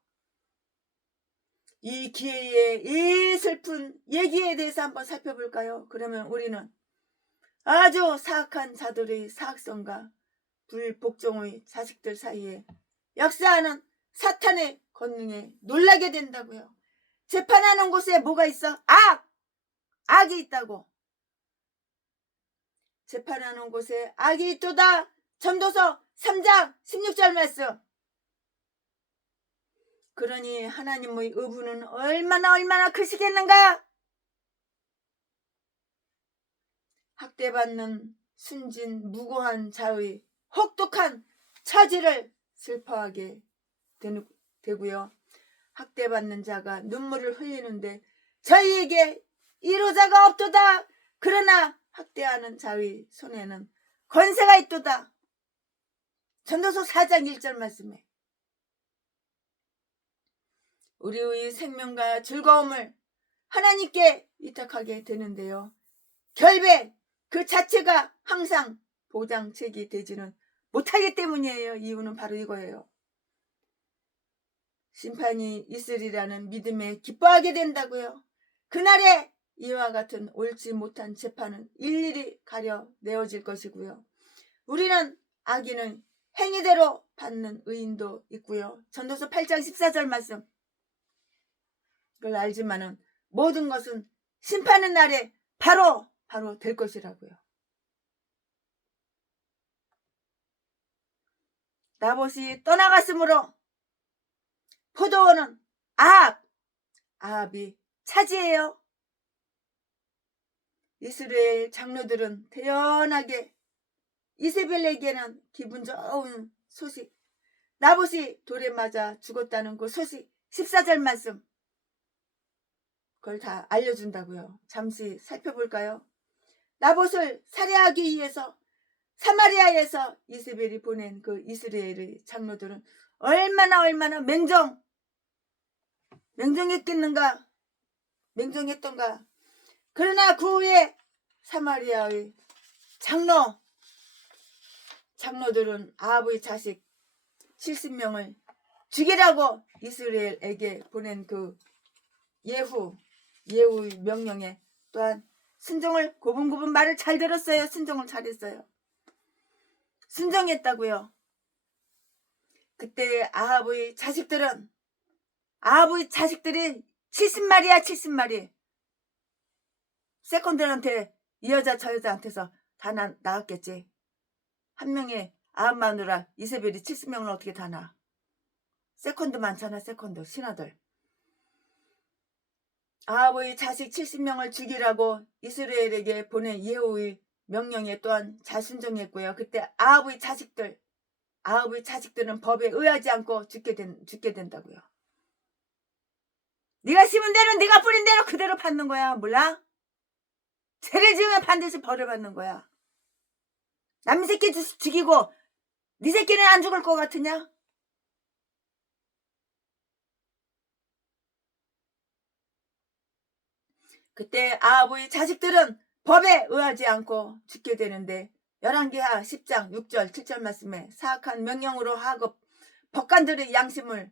이 기회에 이 슬픈 얘기에 대해서 한번 살펴볼까요? 그러면 우리는 아주 사악한 자들의 사악성과 불복종의 자식들 사이에 역사하는 사탄의 권능에 놀라게 된다고요. 재판하는 곳에 뭐가 있어? 악이 있다고. 재판하는 곳에 악이 있도다. 전도서 3장 16절 말씀. 그러니 하나님의 의부는 얼마나 크시겠는가? 학대받는 순진 무고한 자의 혹독한 처지를 슬퍼하게 되고요. 학대받는 자가 눈물을 흘리는데 저희에게 이로자가 없도다. 그러나 학대하는 자의 손에는 권세가 있도다. 전도서 4장 1절 말씀에 우리의 생명과 즐거움을 하나님께 위탁하게 되는데요. 결백 그 자체가 항상 보장책이 되지는 못하기 때문이에요. 이유는 바로 이거예요. 심판이 있으리라는 믿음에 기뻐하게 된다고요. 그날에 이와 같은 옳지 못한 재판은 일일이 가려내어질 것이고요. 우리는 악인은 행위대로 받는 의인도 있고요. 전도서 8장 14절 말씀. 그걸 알지만은 모든 것은 심판의 날에 바로 될 것이라고요. 나봇이 떠나갔으므로 포도원은 아합이 차지해요. 이스라엘 장로들은 태연하게 이세벨에게는 기분 좋은 소식, 나봇이 돌에 맞아 죽었다는 그 소식 14절 말씀, 그걸 다 알려준다고요. 잠시 살펴볼까요? 나봇을 살해하기 위해서 사마리아에서 이세벨이 보낸 그 이스라엘의 장로들은 얼마나 맹종했던가. 그러나 그 후에 사마리아의 장로들은 아합의 자식 70명을 죽이라고 이스라엘에게 보낸 그 예후의 명령에 또한 순종을 고분고분 말을 잘 들었어요. 순종을 잘했어요. 순종했다고요. 그때 아합의 자식들이 70마리야 70마리. 세컨들한테 이 여자 저 여자한테서 다 나왔겠지. 한 명의 아합 마누라 이세벨이 70명을 어떻게 다 낳아. 세컨드 많잖아. 세컨드 신하들. 아합의 자식 70명을 죽이라고 이스라엘에게 보낸 예후의 명령에 또한 자순종했고요. 그때 아합의 자식들은 법에 의하지 않고 죽게 된다고요. 네가 심은 대로 네가 뿌린 대로 그대로 받는 거야. 몰라? 죄를 지으면 반드시 벌을 받는 거야. 남 새끼 죽이고 네 새끼는 안 죽을 것 같으냐? 그때 아합의 자식들은 법에 의하지 않고 죽게 되는데 열왕기하 10장 6절 7절 말씀에 사악한 명령으로 하급 법관들의 양심을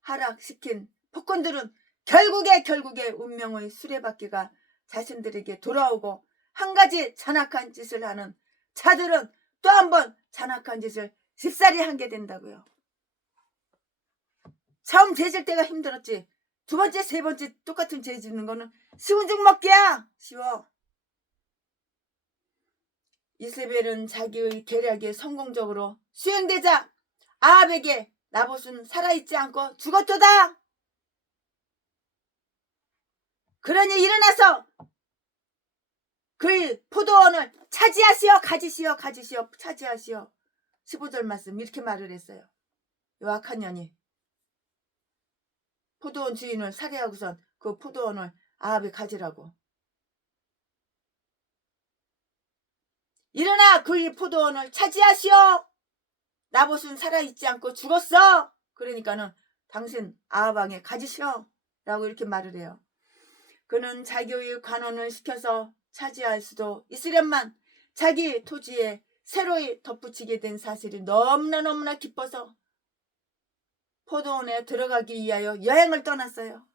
하락시킨 폭군들은 결국에 운명의 수레바퀴가 자신들에게 돌아오고 한 가지 잔악한 짓을 하는 자들은 또 한 번 잔악한 짓을 쉽사리 하게 된다고요. 처음 죄질 때가 힘들었지. 두 번째, 세 번째 똑같은 죄 짓는 거는 쉬운 죽 먹기야. 쉬워. 이세벨은 자기의 계략이 성공적으로 수행되자 아합에게 나봇은 살아있지 않고 죽었도다. 그러니 일어나서 그의 포도원을 차지하시어 가지시어 가지시어 차지하시어. 15절 말씀 이렇게 말을 했어요. 요 악한 년이 포도원 주인을 살해하고선 그 포도원을 아합이 가지라고. 일어나 그의 포도원을 차지하시오. 나봇은 살아있지 않고 죽었어. 그러니까는 당신 아합 왕에 가지시오 라고 이렇게 말을 해요. 그는 자기의 관원을 시켜서 차지할 수도 있으련만 자기 토지에 새로이 덧붙이게 된 사실이 너무나 기뻐서 포도원에 들어가기 위하여 여행을 떠났어요.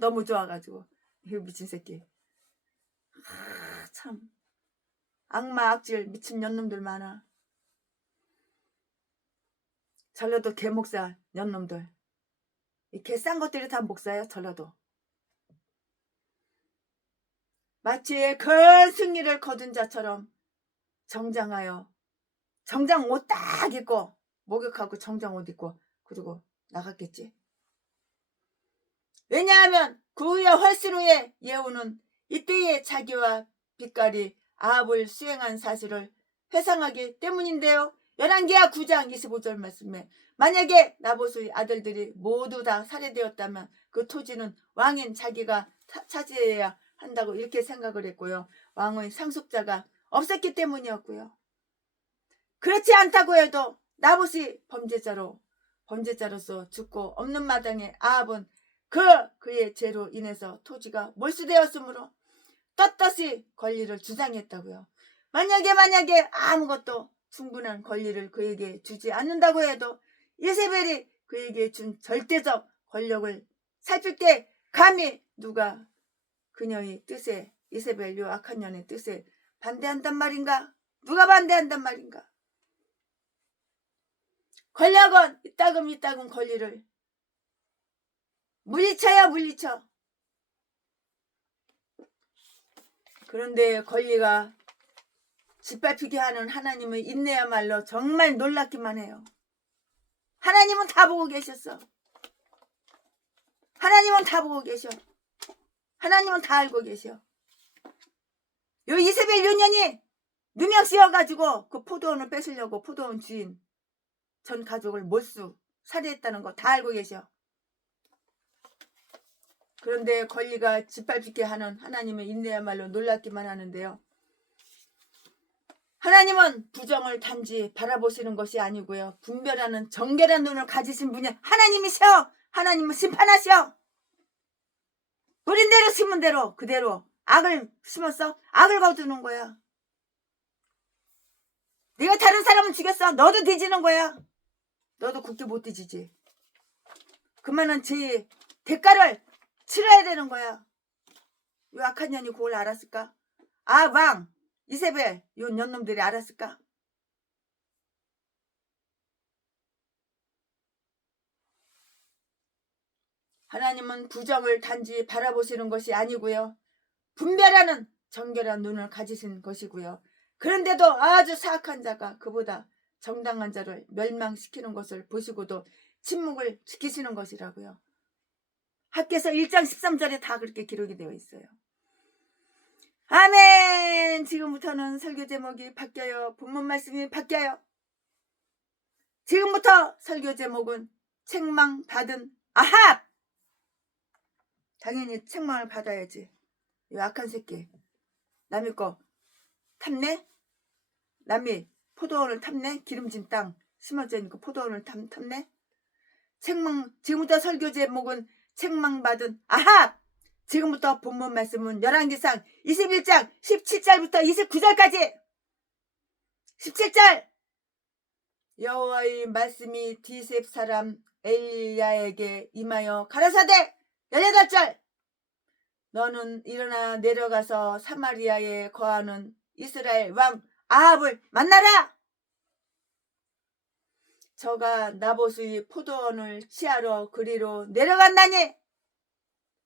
너무 좋아가지고. 이 미친 새끼. 참 악마 악질 미친 년놈들 많아. 전라도 개목사 년놈들. 이 개 싼 것들이 다 목사예요. 전라도. 마치 큰 승리를 거둔 자처럼 정장하여 정장 옷 딱 입고 목욕하고 정장 옷 입고 그리고 나갔겠지. 왜냐하면 그 후에 훨씬 후에 예후는 이때의 자기와 빛깔이 아합을 수행한 사실을 회상하기 때문인데요. 열왕기하 9장 25절 말씀에 만약에 나봇의 아들들이 모두 다 살해되었다면 그 토지는 왕인 자기가 차지해야 한다고 이렇게 생각을 했고요. 왕의 상속자가 없었기 때문이었고요. 그렇지 않다고 해도 나봇이 범죄자로서 죽고 없는 마당에 아합은 그의 죄로 인해서 토지가 몰수되었으므로 떳떳이 권리를 주장했다고요. 만약에 아무것도 충분한 권리를 그에게 주지 않는다고 해도 이세벨이 그에게 준 절대적 권력을 살필 때 감히 누가 그녀의 뜻에 이세벨 요 악한 년의 뜻에 반대한단 말인가? 누가 반대한단 말인가? 권력은 이따금 권리를 물리쳐. 그런데 권리가 짓밟히게 하는 하나님의 인내야말로 정말 놀랍기만 해요. 하나님은 다 보고 계셨어. 하나님은 다 보고 계셔. 하나님은 다 알고 계셔. 요 이세벨 요년이 누명 씌워가지고 그 포도원을 뺏으려고 포도원 주인 전 가족을 몰수 살해했다는 거 다 알고 계셔. 그런데 권리가 짓밟히게 하는 하나님의 인내야말로 놀랍기만 하는데요. 하나님은 부정을 단지 바라보시는 것이 아니고요. 분별하는 정결한 눈을 가지신 분이 하나님이셔. 하나님은 심판하셔. 뿌린 대로 심은 대로 그대로 악을 심었어. 악을 거두는 거야. 네가 다른 사람은 죽였어. 너도 뒤지는 거야. 너도 굳게 못 뒤지지. 그러면은 제 대가를 치러야 되는 거야. 요 악한 년이 그걸 알았을까? 아방 이세벨 요 년놈들이 알았을까? 하나님은 부정을 단지 바라보시는 것이 아니고요. 분별하는 정결한 눈을 가지신 것이고요. 그런데도 아주 사악한 자가 그보다 정당한 자를 멸망시키는 것을 보시고도 침묵을 지키시는 것이라고요. 학개서 1장 13절에 다 그렇게 기록이 되어 있어요. 아멘. 지금부터는 설교 제목이 바뀌어요. 본문 말씀이 바뀌어요. 지금부터 설교 제목은 책망받은 아합. 당연히 책망을 받아야지. 이 악한 새끼. 남의 거 탐내? 남이 포도원을 탐내? 기름진 땅 심어져 있는 그 포도원을 탐내? 지금부터 설교 제목은 책망받은 아합. 지금부터 본문 말씀은 열왕기상 21장 17절부터 29절까지. 17절 여호와의 말씀이 디셉 사람 엘리야에게 임하여 가라사대. 18절 너는 일어나 내려가서 사마리아에 거하는 이스라엘 왕 아합을 만나라. 저가 나봇의 포도원을 치하러 그리로 내려간다니.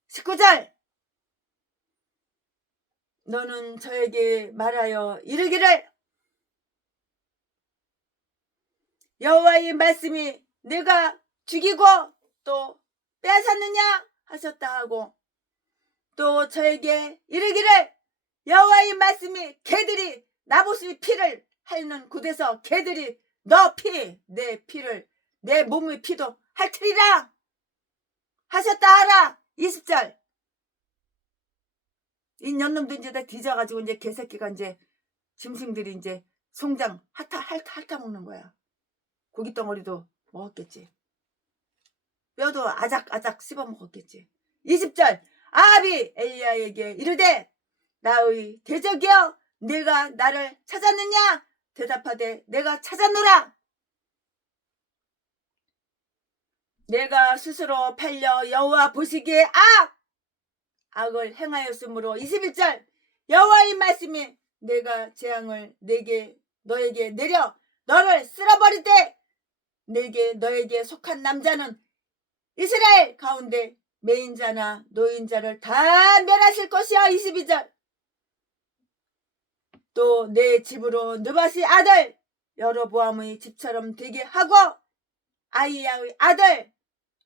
19절 너는 저에게 말하여 이르기를 여호와의 말씀이 내가 죽이고 또 빼앗았느냐 하셨다 하고, 또 저에게 이르기를 여호와의 말씀이 개들이 나봇의 피를 핥는 곳에서 개들이 너 피, 내 피를, 내 몸의 피도 핥으리라 하셨다 하라. 20절 이 년놈도 이제 다 뒤져가지고 이제 개새끼가 이제 짐승들이 이제 송장 핥아 먹는 거야. 고기 덩어리도 먹었겠지. 뼈도 아작아작 씹어 먹었겠지. 20절 아합이 엘리야에게 이르되 나의 대적이여 네가 나를 찾았느냐 대답하되 내가 찾았노라. 내가 스스로 팔려 여호와 보시기에 악을 행하였으므로. 21절 여호와의 말씀이 내가 재앙을 너에게 내려 너를 쓸어버릴 때 너에게 속한 남자는 이스라엘 가운데 매인자나 노인자를 다 멸하실 것이야. 22절 또 내 집으로 느밧의 아들 여로보암의 집처럼 되게 하고 아이야의 아들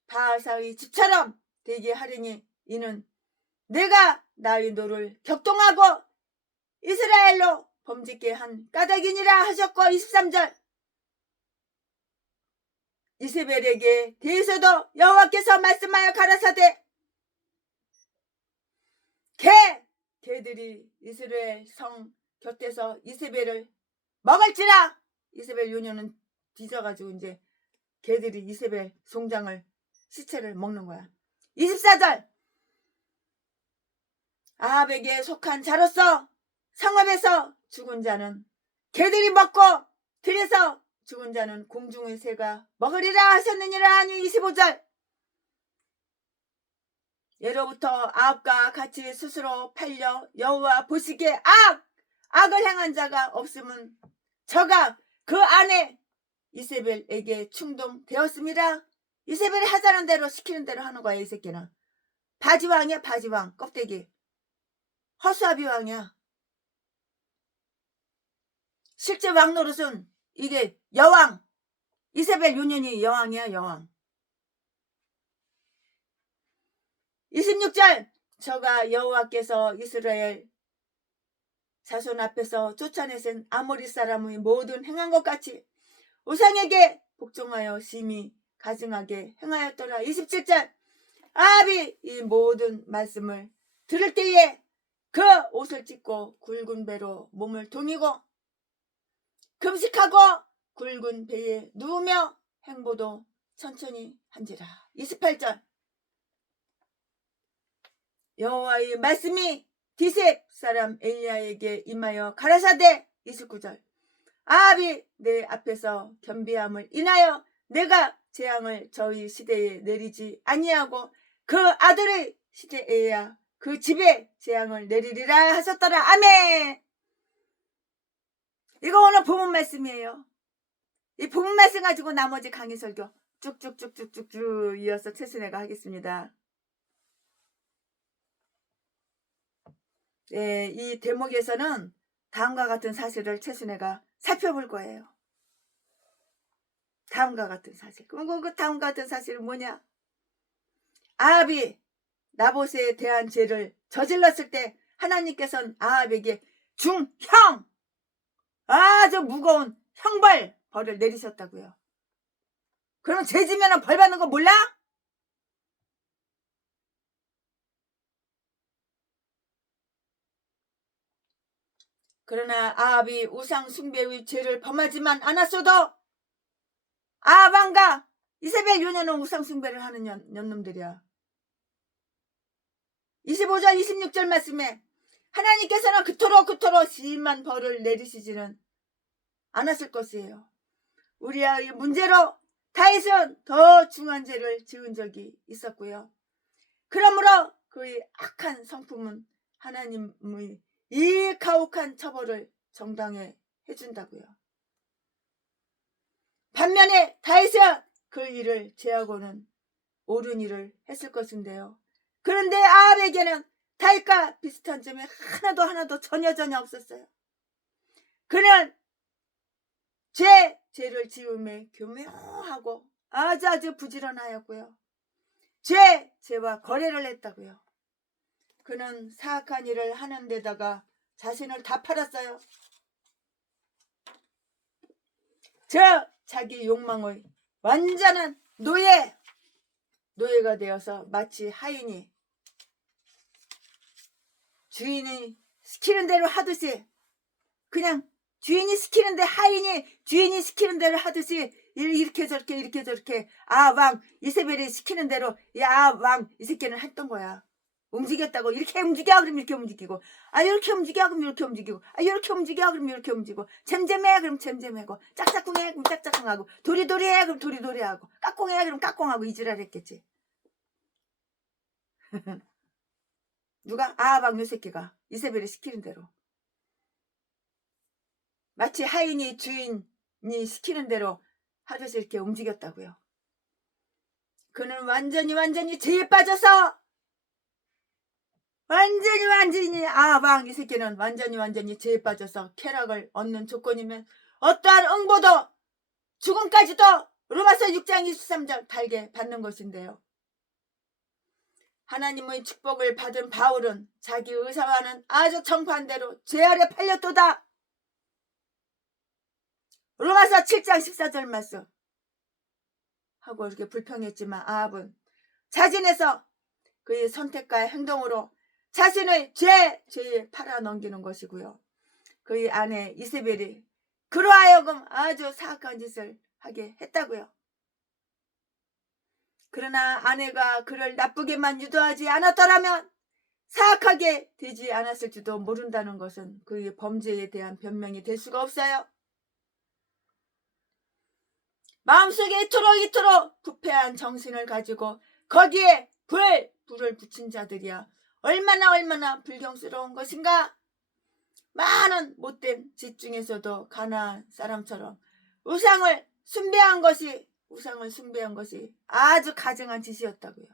바하사의 집처럼 되게 하리니 이는 내가 나의 노를 격동하고 이스라엘로 범죄케 한 까닭이니라 하셨고. 23절 이세벨에게 대해서도 여호와께서 말씀하여 가라사대 개들이 이스라엘 성 곁에서 이세벨을 먹을지라. 이세벨 요녀는 뒤져가지고 이제 개들이 이세벨 송장을 시체를 먹는 거야. 24절 아합에게 속한 자로서 성읍에서 죽은 자는 개들이 먹고 들에서 죽은 자는 공중의 새가 먹으리라 하셨느니라 하니. 25절 예로부터 아합과 같이 스스로 팔려 여호와 보시기에 악을 행한 자가 없음은 저가 그 안에 이세벨에게 충동되었습니다. 이세벨이 하자는 대로 시키는 대로 하는 거야. 이 새끼는 바지왕이야. 바지왕 껍데기 허수아비 왕이야. 실제 왕 노릇은 이게 여왕 이세벨 요년이 여왕이야. 여왕. 26절 저가 여호와께서 이스라엘 자손 앞에서 쫓아내신 아모리 사람의 모든 행한 것 같이 우상에게 복종하여 심히 가증하게 행하였더라. 27절 아합이 이 모든 말씀을 들을 때에 그 옷을 찢고 굵은 배로 몸을 동이고 금식하고 굵은 배에 누우며 행보도 천천히 한지라. 28절 여호와의 말씀이 디셉 사람 엘리야에게 임하여 가라사대. 29절 아합이 내 앞에서 겸비함을 인하여 내가 재앙을 저희 시대에 내리지 아니하고 그 아들의 시대에야 그 집에 재앙을 내리리라 하셨더라. 아멘. 이거 오늘 본문 말씀이에요. 이 본문 말씀 가지고 나머지 강의 설교 쭉쭉쭉쭉쭉 이어서 최순애가 하겠습니다. 네, 이 대목에서는 다음과 같은 사실을 최순애가 살펴볼 거예요. 다음과 같은 사실. 그럼 그 다음과 같은 사실은 뭐냐? 아합이 나봇에 대한 죄를 저질렀을 때 하나님께서는 아합에게 중형 아주 무거운 벌을 내리셨다고요. 그럼 죄 지면 벌 받는 거 몰라? 그러나 아합이 우상 숭배의 죄를 범하지만 않았어도 아합 왕과 이세벨 요녀는 우상 숭배를 하는 년놈들이야. 25절 26절 말씀에 하나님께서는 그토록 심한 벌을 내리시지는 않았을 것이에요. 우리의 문제로 다윗은 더 중한 죄를 지은 적이 있었고요. 그러므로 그 그의 악한 성품은 하나님의 이 가혹한 처벌을 정당해 해준다고요. 반면에 다윗은 그 일을 제하고는 옳은 일을 했을 것인데요. 그런데 아합에게는 다윗과 비슷한 점이 하나도 전혀 없었어요. 그는 죄를 지음에 교묘하고 아주 부지런하였고요. 죄와 거래를 했다고요. 그는 사악한 일을 하는 데다가 자신을 다 팔았어요. 자기 욕망의 완전한 노예가 되어서 마치 하인이 주인이 시키는 대로 하듯이, 그냥 주인이 시키는데 하인이 주인이 시키는 대로 하듯이 이렇게 저렇게 왕 이세벨이 시키는 대로 왕 이 새끼는 했던 거야. 움직였다고. 이렇게 움직여 그럼 이렇게 움직이고, 이렇게 움직여 그럼 이렇게 움직이고, 이렇게 움직여 그럼 이렇게 움직이고, 잼잼해 그럼 잼잼하고, 짝짝꿍해 그럼 짝짝꿍하고, 도리도리해 그럼 도리도리하고, 까꿍해 그럼 까꿍하고 이지랄 했겠지. 누가? 왕 요 새끼가 이세벨이 시키는 대로 마치 하인이 주인이 시키는 대로 하듯이 이렇게 움직였다고요. 그는 완전히 죄에 빠져서 완전히 왕 이 새끼는 완전히 죄에 빠져서 쾌락을 얻는 조건이면 어떠한 응보도 죽음까지도 로마서 6장 23절 달게 받는 것인데요. 하나님의 축복을 받은 바울은 자기 의사와는 아주 정반대로 죄 아래 팔렸도다. 로마서 7장 14절 말씀 하고 이렇게 불평했지만 아합은 자진해서 그의 선택과 행동으로 자신의 죄에 팔아넘기는 것이고요. 그의 아내 이세벨이 그로 하여금 아주 사악한 짓을 하게 했다고요. 그러나 아내가 그를 나쁘게만 유도하지 않았더라면 사악하게 되지 않았을지도 모른다는 것은 그의 범죄에 대한 변명이 될 수가 없어요. 마음속에 이토록 부패한 정신을 가지고 거기에 불을 붙인 자들이야 얼마나 불경스러운 것인가. 많은 못된 짓 중에서도 가나안 사람처럼 우상을 숭배한 것이 아주 가증한 짓이었다고요.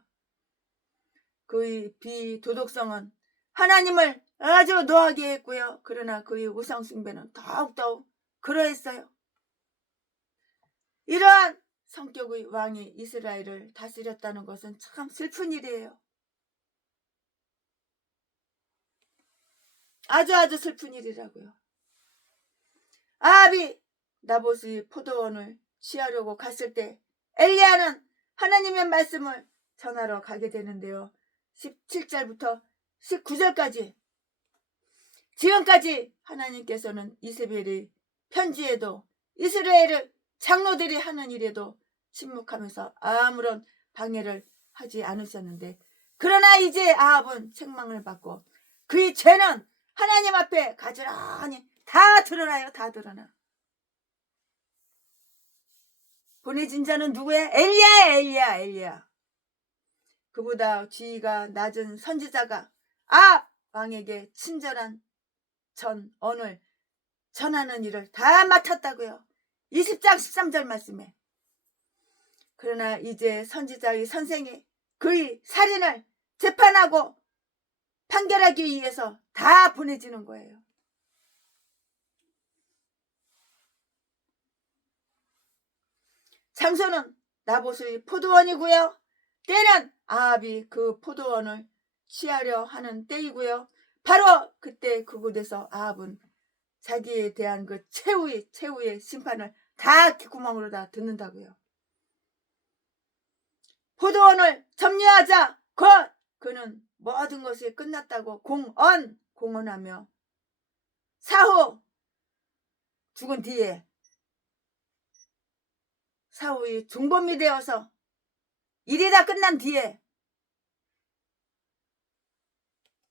그의 비도덕성은 하나님을 아주 노하게 했고요. 그러나 그의 우상 숭배는 더욱더욱 그러했어요. 이러한 성격의 왕이 이스라엘을 다스렸다는 것은 참 슬픈 일이에요. 아주 슬픈 일이라고요. 아합이 나봇의 포도원을 취하려고 갔을 때 엘리야는 하나님의 말씀을 전하러 가게 되는데요. 17절부터 19절까지 지금까지 하나님께서는 이세벨의 편지에도 이스라엘의 장로들이 하는 일에도 침묵하면서 아무런 방해를 하지 않으셨는데, 그러나 이제 아합은 책망을 받고 그의 죄는 하나님 앞에 가지런히 다 드러나요. 다 드러나. 보내진 자는 누구야? 엘리야. 그보다 지위가 낮은 선지자가 아합 왕에게 친절한 언을 전하는 일을 다 맡았다고요. 20장 13절 말씀에. 그러나 이제 선지자의 선생이 그의 살인을 재판하고 판결하기 위해서 다 보내지는 거예요. 장소는 나봇의 포도원이고요. 때는 아합이 그 포도원을 취하려 하는 때이고요. 바로 그때 그곳에서 아합은 자기에 대한 그 최후의 심판을 다 귓구멍으로 다 듣는다고요. 포도원을 점령하자 그는 모든 것이 끝났다고 공언하며 사후 죽은 뒤에 사후의 중범이 되어서 일이 다 끝난 뒤에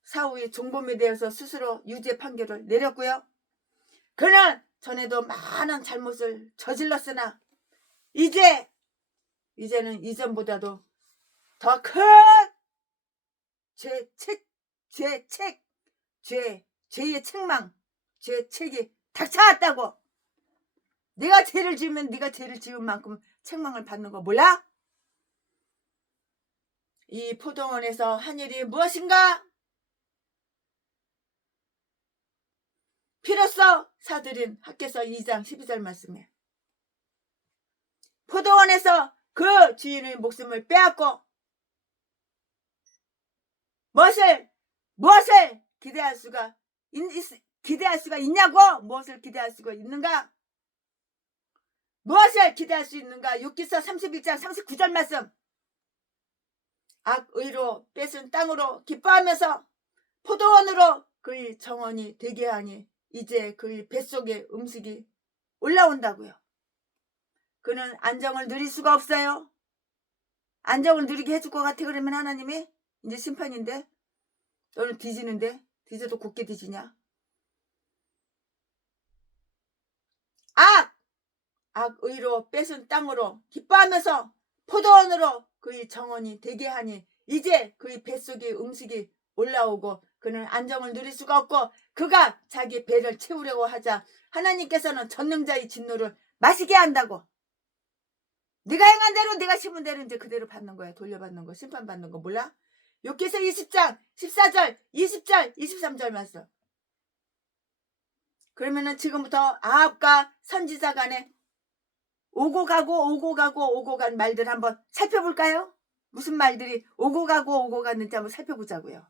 사후의 중범이 되어서 스스로 유죄 판결을 내렸고요. 그는 전에도 많은 잘못을 저질렀으나 이제는 이전보다도 더 큰 죄의 책망, 죄의 책이 닥쳐왔다고. 네가 죄를 지으면 네가 죄를 지은 만큼 책망을 받는 거 몰라? 이 포도원에서 한 일이 무엇인가? 피로써 사들인 학개서 2장 12절 말씀에 포도원에서 그 주인의 목숨을 빼앗고 무엇을 기대할 수가 있냐고? 무엇을 기대할 수가 있는가? 무엇을 기대할 수 있는가? 욥기서 31장 39절 말씀. 악의로 뺏은 땅으로 기뻐하면서 포도원으로 그의 정원이 되게 하니 이제 그의 뱃속에 음식이 올라온다고요. 그는 안정을 누릴 수가 없어요. 안정을 누리게 해줄 것 같아. 그러면 하나님이 이제 심판인데 너는 뒤지는데 뒤져도 곱게 뒤지냐? 악의로 뺏은 땅으로 기뻐하면서 포도원으로 그의 정원이 되게 하니 이제 그의 뱃속에 음식이 올라오고 그는 안정을 누릴 수가 없고 그가 자기 배를 채우려고 하자 하나님께서는 전능자의 진노를 마시게 한다고. 네가 행한 대로 네가 심은 대로 이제 그대로 받는 거야. 돌려받는 거, 심판받는 거 몰라? 욥기서 20장 14절 20절 23절 말씀. 그러면은 지금부터 아합과 선지자 간에 오고 간 말들 한번 살펴볼까요? 무슨 말들이 오고 갔는지 한번 살펴보자고요.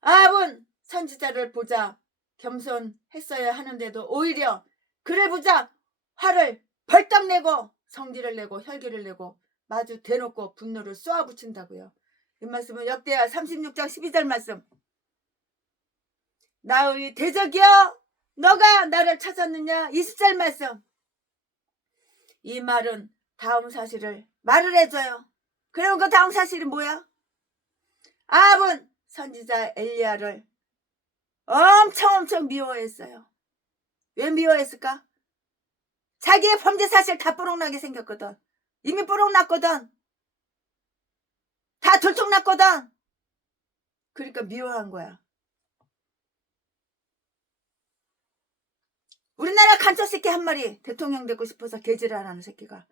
아합은 선지자를 보자 겸손했어야 하는데도 오히려 그를 보자 화를 벌떡 내고 성질을 내고 혈기를 내고 마주 대놓고 분노를 쏘아붙인다고요. 이 말씀은 역대하 36장 12절 말씀. 나의 대적이여 너가 나를 찾았느냐? 20절 말씀. 이 말은 다음 사실을 말을 해줘요. 그럼 그 다음 사실이 뭐야? 아합은 선지자 엘리야를 엄청 미워했어요. 왜 미워했을까? 자기의 범죄 사실 다 뽀록나게 생겼거든. 이미 뽀록났거든. 다 들통났거든. 그러니까 미워한 거야. 우리나라 간첩 새끼 한 마리 대통령 되고 싶어서 개지를 안 하는 새끼가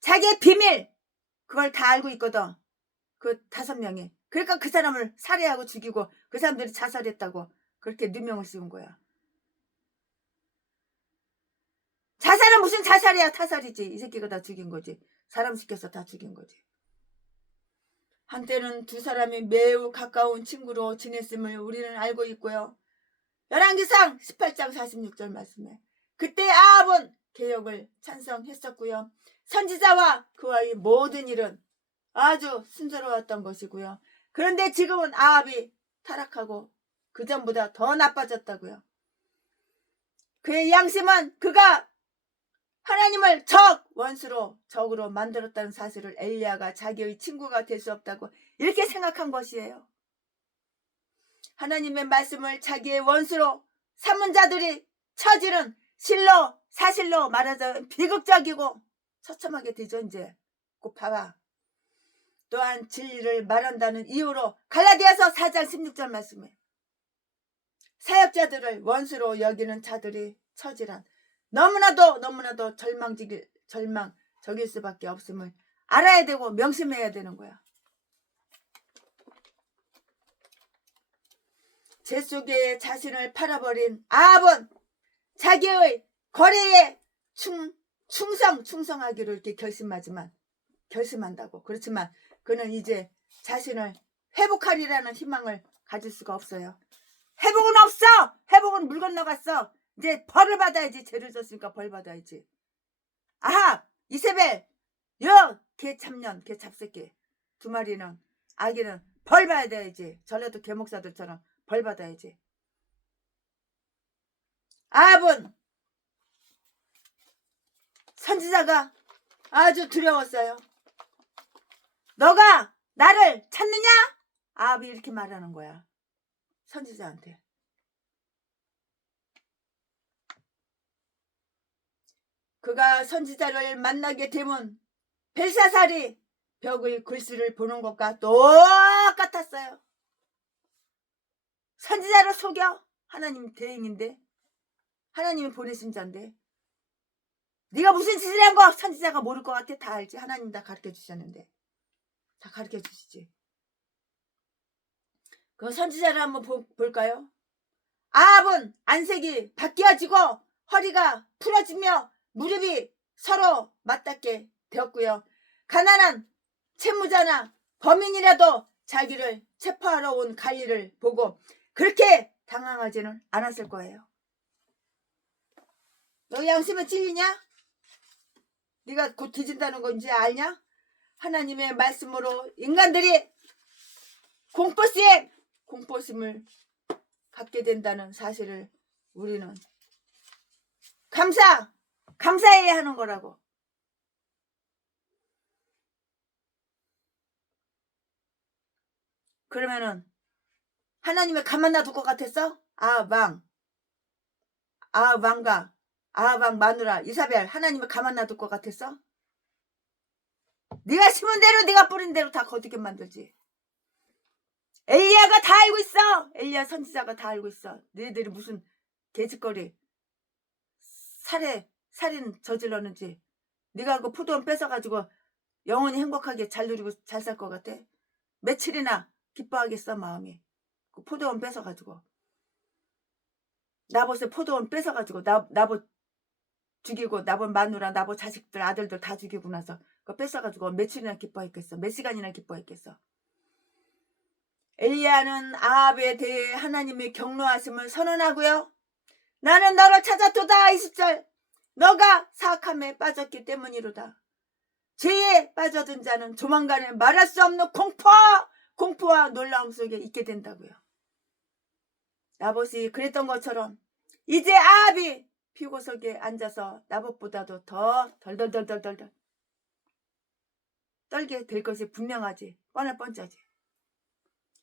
자기의 비밀 그걸 다 알고 있거든. 그 5명이. 그러니까 그 사람을 살해하고 죽이고 그 사람들이 자살했다고 그렇게 누명을 씌운 거야. 자살은 무슨 자살이야? 타살이지. 이 새끼가 다 죽인 거지. 사람 시켜서 다 죽인 거지. 한때는 두 사람이 매우 가까운 친구로 지냈음을 우리는 알고 있고요. 열왕기상 18장 46절 말씀에 그때 아합은 개혁을 찬성했었고요. 선지자와 그와의 모든 일은 아주 순조로웠던 것이고요. 그런데 지금은 아합이 타락하고 그전보다 더 나빠졌다고요. 그의 양심은 그가 하나님을 적으로 만들었다는 사실을 엘리야가 자기의 친구가 될 수 없다고 이렇게 생각한 것이에요. 하나님의 말씀을 자기의 원수로 삼은 자들이 처지는 사실로 말하자면 비극적이고 처참하게 되죠. 이제 꼭 봐봐. 또한 진리를 말한다는 이유로 갈라디아서 4장 16절 말씀에 사역자들을 원수로 여기는 자들이 처지란 너무나도 절망적일 수밖에 없음을 알아야 되고 명심해야 되는 거야. 제 속에 자신을 팔아버린 아합은 자기의 거래에 충성하기로 이렇게 결심한다고. 그렇지만 그는 이제 자신을 회복하리라는 희망을 가질 수가 없어요. 회복은 없어. 회복은 물 건너갔어. 이제 벌을 받아야지. 죄를 졌으니까 벌 받아야지. 아합, 이세벨, 개 참년, 개 잡새끼 두 마리는 아기는 벌 받아야 돼야지. 전라도 개목사들처럼 벌 받아야지. 아합은 선지자가 아주 두려웠어요. 너가 나를 찾느냐? 아합이 이렇게 말하는 거야. 선지자한테. 그가 선지자를 만나게 되면 벽의 글씨를 보는 것과 똑같았어요. 선지자를 속여? 하나님 대행인데, 하나님이 보내신 자인데, 네가 무슨 짓을 한 거 선지자가 모를 것 같아? 다 알지. 하나님 다 가르쳐 주셨는데, 다 가르쳐 주시지. 그 선지자를 한번 볼까요? 아합은 안색이 바뀌어지고 허리가 풀어지며 무릎이 서로 맞닿게 되었고요. 가난한 채무자나 범인이라도 자기를 체포하러 온 관리를 보고 그렇게 당황하지는 않았을 거예요. 너 양심에 찔리냐? 네가 곧 뒤진다는 건지 알냐? 하나님의 말씀으로 인간들이 공포심을 갖게 된다는 사실을 우리는 감사해야 하는 거라고. 그러면은 하나님을 가만 놔둘 것 같았어? 아합 왕과 아합 왕 마누라 이사벨 하나님을 가만 놔둘 것 같았어? 네가 심은 대로 네가 뿌린 대로 다 거두게 만들지. 엘리야가 다 알고 있어. 엘리야 선지자가 다 알고 있어. 너희들이 무슨 개짓거리 살인 저질렀는지. 네가 그 포도원 뺏어가지고 영원히 행복하게 잘 누리고 잘 살 것 같아? 며칠이나 기뻐하겠어 마음이. 그 포도원 뺏어가지고 나봇의 포도원 뺏어가지고 나봇 죽이고 나봇 마누라 나봇 자식들 아들들 다 죽이고 나서 그거 뺏어가지고 며칠이나 기뻐했겠어? 몇 시간이나 기뻐했겠어? 엘리야는 아합에 대해 하나님의 경노하심을 선언하고요. 나는 너를 찾았도다. 20절 너가 사악함에 빠졌기 때문이로다. 죄에 빠져든 자는 조만간에 말할 수 없는 공포와 놀라움 속에 있게 된다고요. 나봇이 그랬던 것처럼 이제 아합이 피고석에 앉아서 나봇보다도 더 덜덜덜덜덜 떨게 될 것이 분명하지. 뻔할 뻔짜지.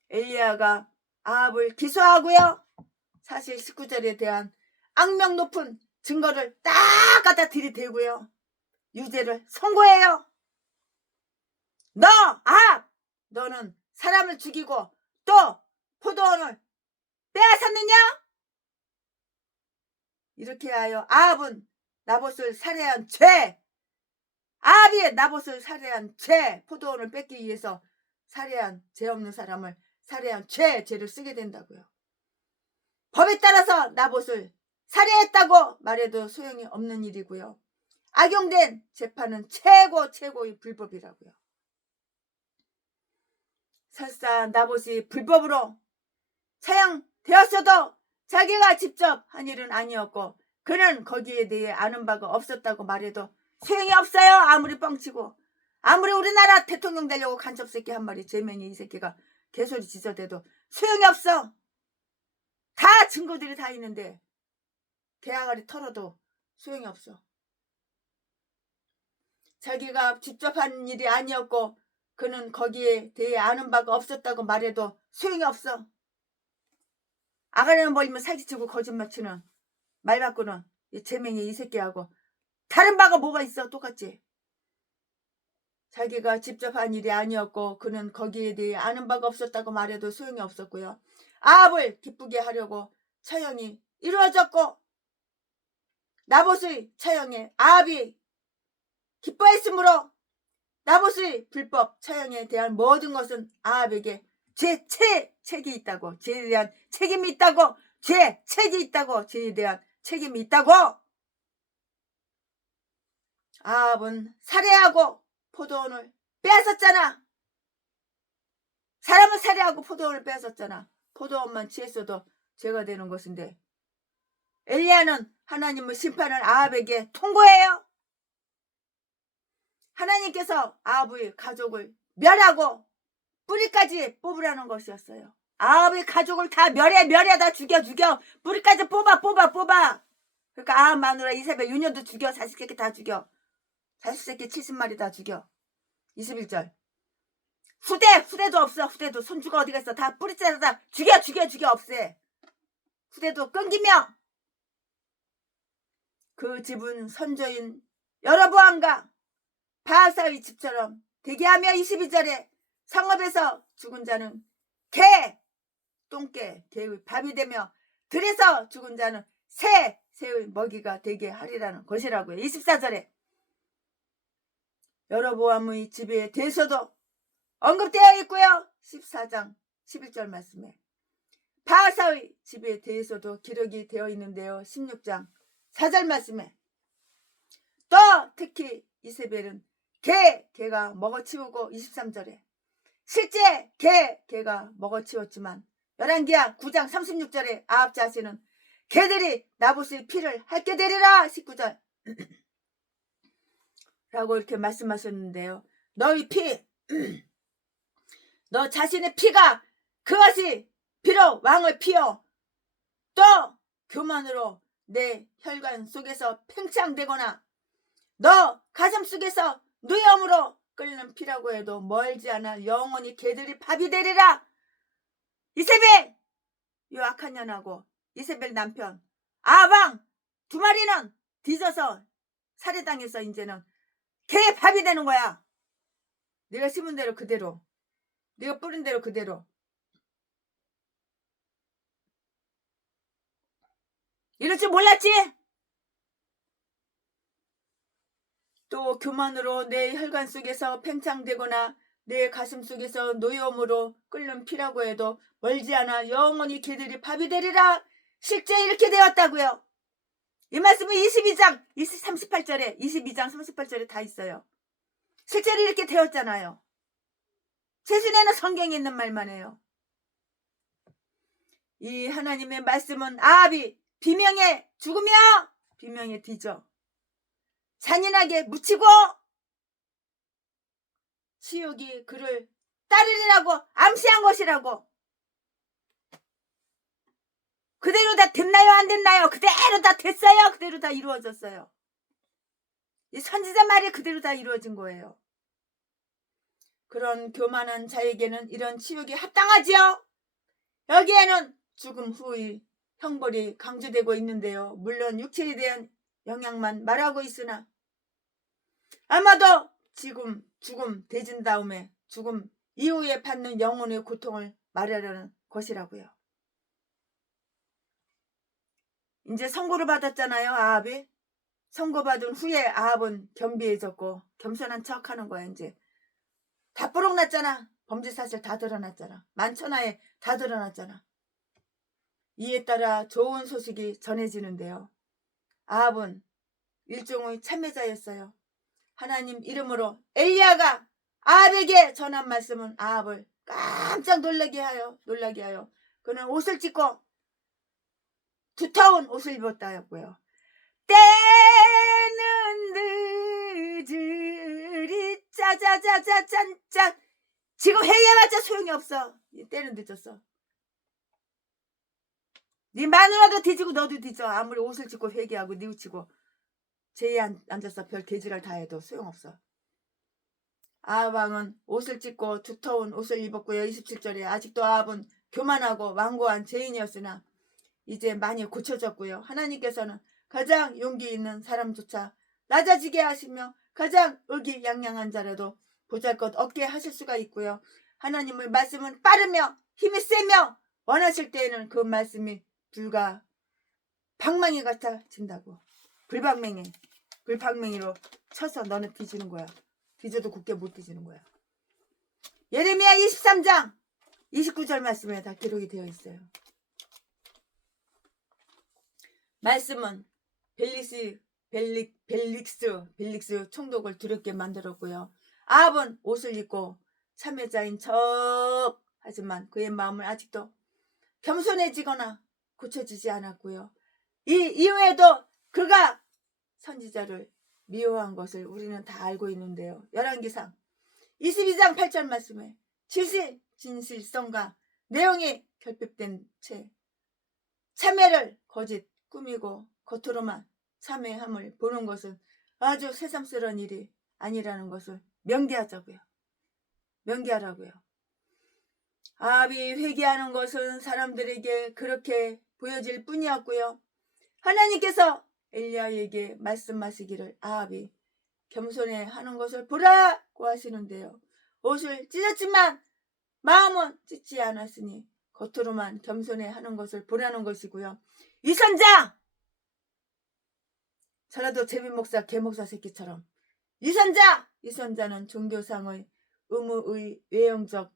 엘리야가 아합을 기소하고요. 사실 19절에 대한 악명 높은 증거를 딱 갖다 들이대고요. 유죄를 선고해요. 너 아합 너는 사람을 죽이고 또 포도원을 빼앗았느냐? 이렇게 하여 아합은 나봇을 살해한 죄, 아합이 나봇을 살해한 죄, 포도원을 뺏기 위해서 살해한 죄 없는 사람을 살해한 죄를 쓰게 된다고요. 법에 따라서 나봇을 살해했다고 말해도 소용이 없는 일이고요. 악용된 재판은 최고의 불법이라고요. 설사 나봇이 불법으로 처형되었어도 자기가 직접 한 일은 아니었고 그는 거기에 대해 아는 바가 없었다고 말해도 소용이 없어요. 아무리 뻥치고 아무리 우리나라 대통령 되려고 간첩새끼 한 마리 제명이 이 새끼가 개소리 지저대도 소용이 없어. 다 증거들이 다 있는데 대항아리 털어도 소용이 없어. 자기가 직접 한 일이 아니었고 그는 거기에 대해 아는 바가 없었다고 말해도 소용이 없어. 아가리만 벌리면 사기치고 거짓말치는 말 바꾸는 제명이 이 새끼하고 다른 바가 뭐가 있어? 똑같지. 자기가 직접 한 일이 아니었고 그는 거기에 대해 아는 바가 없었다고 말해도 소용이 없었고요. 아합을 기쁘게 하려고 처형이 이루어졌고 나봇의 처형에 아합이 기뻐했으므로 나봇의 불법 처형에 대한 모든 것은 아합에게 책이 있다고, 죄에 대한 책임이 있다고, 책이 있다고, 죄에 대한 책임이 있다고. 아합은 살해하고 포도원을 빼앗았잖아. 사람을 살해하고 포도원을 빼앗았잖아. 포도원만 취했어도 죄가 되는 것인데 엘리야는 하나님의 심판을 아합에게 통고해요. 하나님께서 아합의 가족을 멸하고 뿌리까지 뽑으라는 것이었어요. 아합의 가족을 다 멸해 다 죽여 뿌리까지 뽑아. 그러니까 아합 마누라 이사벨 유년도 죽여. 자식 새끼 다 죽여. 자식 새끼 70마리 다 죽여. 21절 후대도 없어. 후대도 손주가 어디 갔어. 다 뿌리째 다 죽여 없애. 후대도 끊기며 그 집은 선조인 여로보암과 바하사의 집처럼 되게 하며 22절에 성읍에서 죽은 자는 개, 똥개, 개의 밥이 되며 들에서 죽은 자는 새의 먹이가 되게 하리라는 것이라고요. 24절에 여로보암의 집에 대해서도 언급되어 있고요. 14장 11절 말씀에 바하사의 집에 대해서도 기록이 되어 있는데요. 16장 4절 말씀에 또 특히 이세벨은 개가 먹어치우고 23절에 실제 개가 먹어치웠지만 열왕기하 9장 36절에 아합 자신은 개들이 나봇의 피를 핥게 되리라 19절 라고 이렇게 말씀하셨는데요. 너희 피, 너 자신의 피가 그것이 비록 왕의 피요 또 교만으로 내 혈관 속에서 팽창되거나 너 가슴 속에서 누염으로 끓는 피라고 해도 멀지 않아 영원히 개들이 밥이 되리라. 이세벨 요 악한 년하고 이세벨 남편 아방 두 마리는 뒤져서 살해당해서 이제는 개 밥이 되는 거야. 네가 심은 대로 그대로, 네가 뿌린 대로 그대로. 이럴 줄 몰랐지? 또 교만으로 내 혈관 속에서 팽창되거나 내 가슴 속에서 노염으로 끓는 피라고 해도 멀지 않아 영원히 개들이 밥이 되리라. 실제 이렇게 되었다고요. 이 말씀은 22장 38절에 22장 38절에 다 있어요. 실제로 이렇게 되었잖아요. 최순에는 성경에 있는 말만 해요. 이 하나님의 말씀은 아합이 비명에 죽으며 비명에 뒤져 잔인하게 묻히고 지옥이 그를 따르리라고 암시한 것이라고. 그대로 다 됐나요? 안 됐나요? 그대로 다 됐어요. 그대로 다 이루어졌어요. 이 선지자 말이 그대로 다 이루어진 거예요. 그런 교만한 자에게는 이런 치욕이 합당하지요. 여기에는 죽음 후의 형벌이 강조되고 있는데요. 물론 육체에 대한 영향만 말하고 있으나 아마도 죽음 대진 다음에 죽음 이후에 받는 영혼의 고통을 말하려는 것이라고요. 이제 선고를 받았잖아요. 아합이. 선고받은 후에 아합은 겸비해졌고 겸손한 척하는 거야. 이제 다 뽀록났잖아. 범죄 사실 다 드러났잖아. 만천하에 다 드러났잖아. 이에 따라 좋은 소식이 전해지는데요. 아합은 일종의 참매자였어요. 하나님 이름으로 엘리야가 아합에게 전한 말씀은 아합을 깜짝 놀라게 하여 그는 옷을 찢고 두터운 옷을 입었다고요. 때는 늦으리 짜자자자짠짠. 지금 회개해봤자 소용이 없어. 때는 늦었어. 네 마누라도 뒤지고 너도 뒤져. 아무리 옷을 찢고 회개하고 뉘우치고 제에 앉아서 별 개지랄 다 해도 소용없어. 아합은 옷을 찢고 두터운 옷을 입었고요. 27절에 아직도 아합은 교만하고 완고한 죄인이었으나 이제 많이 고쳐졌고요. 하나님께서는 가장 용기 있는 사람조차 낮아지게 하시며 가장 의기양양한 자라도 보잘것 없게 하실 수가 있고요. 하나님의 말씀은 빠르며 힘이 세며 원하실 때에는 그 말씀이 불과 방망이 같아진다고. 불방맹이로 쳐서 너는 뒤지는 거야. 뒤져도 굳게 못 뒤지는 거야. 예레미야 23장 29절 말씀에 다 기록이 되어 있어요. 말씀은 벨릭스 총독을 두렵게 만들었고요. 아합은 옷을 입고 참회자인 척 하지만 그의 마음은 아직도 겸손해지거나 고쳐지지 않았고요. 이 이후에도 그가 선지자를 미워한 것을 우리는 다 알고 있는데요. 열왕기상 22장 8절 말씀에 진실성과 내용이 결핍된 채 참회를 거짓 꾸미고 겉으로만 참회함을 보는 것은 아주 새삼스러운 일이 아니라는 것을 명기하라고요. 아합이 회개하는 것은 사람들에게 그렇게 보여질 뿐이었고요. 하나님께서 엘리야에게 말씀하시기를 아합이 겸손해 하는 것을 보라고 하시는데요. 옷을 찢었지만 마음은 찢지 않았으니 겉으로만 겸손해 하는 것을 보라는 것이고요. 이선자! 전라도 제비목사 개목사 새끼처럼 이선자! 이선자는 종교상의 의무의 외형적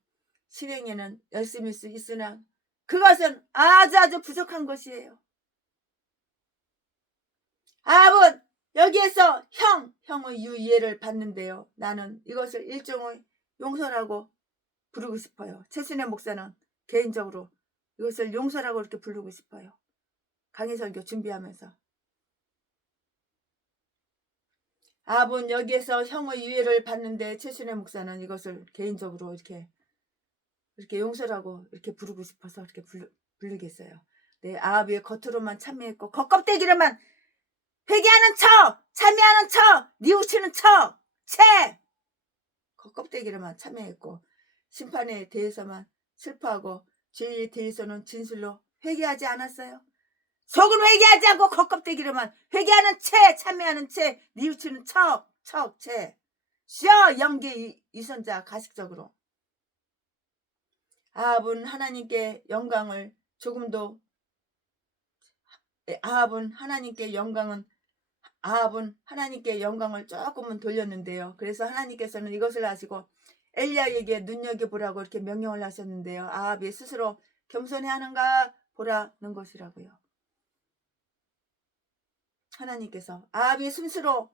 실행에는 열심일 수 있으나 그것은 아주 부족한 것이에요. 아합은 여기에서 형의 유예를 받는데요. 나는 이것을 일종의 용서라고 부르고 싶어요. 최순애 목사는 개인적으로 이것을 용서라고 이렇게 부르고 싶어요. 강의설교 준비하면서. 아합은 여기에서 형의 유예를 받는데 최순애 목사는 이것을 개인적으로 이렇게 용서라고 이렇게 부르고 싶어서 이렇게 부르겠어요. 네, 아합이 겉으로만 참여했고 겉껍데기로만 회개하는 척, 참여하는 척, 뉘우치는 척, 겉껍데기로만 참여했고 심판에 대해서만 슬퍼하고 죄에 대해서는 진실로 회개하지 않았어요. 속은 회개하지 않고 겉껍데기로만 회개하는 채, 참여하는 채, 뉘우치는 척, 채. 쉬어 연기 이선자 가식적으로. 아합은 하나님께 영광을 조금은 돌렸는데요. 그래서 하나님께서는 이것을 아시고 엘리야에게 눈여겨보라고 이렇게 명령을 하셨는데요. 아합이 스스로 겸손해하는가 보라는 것이라고요. 아합이 스스로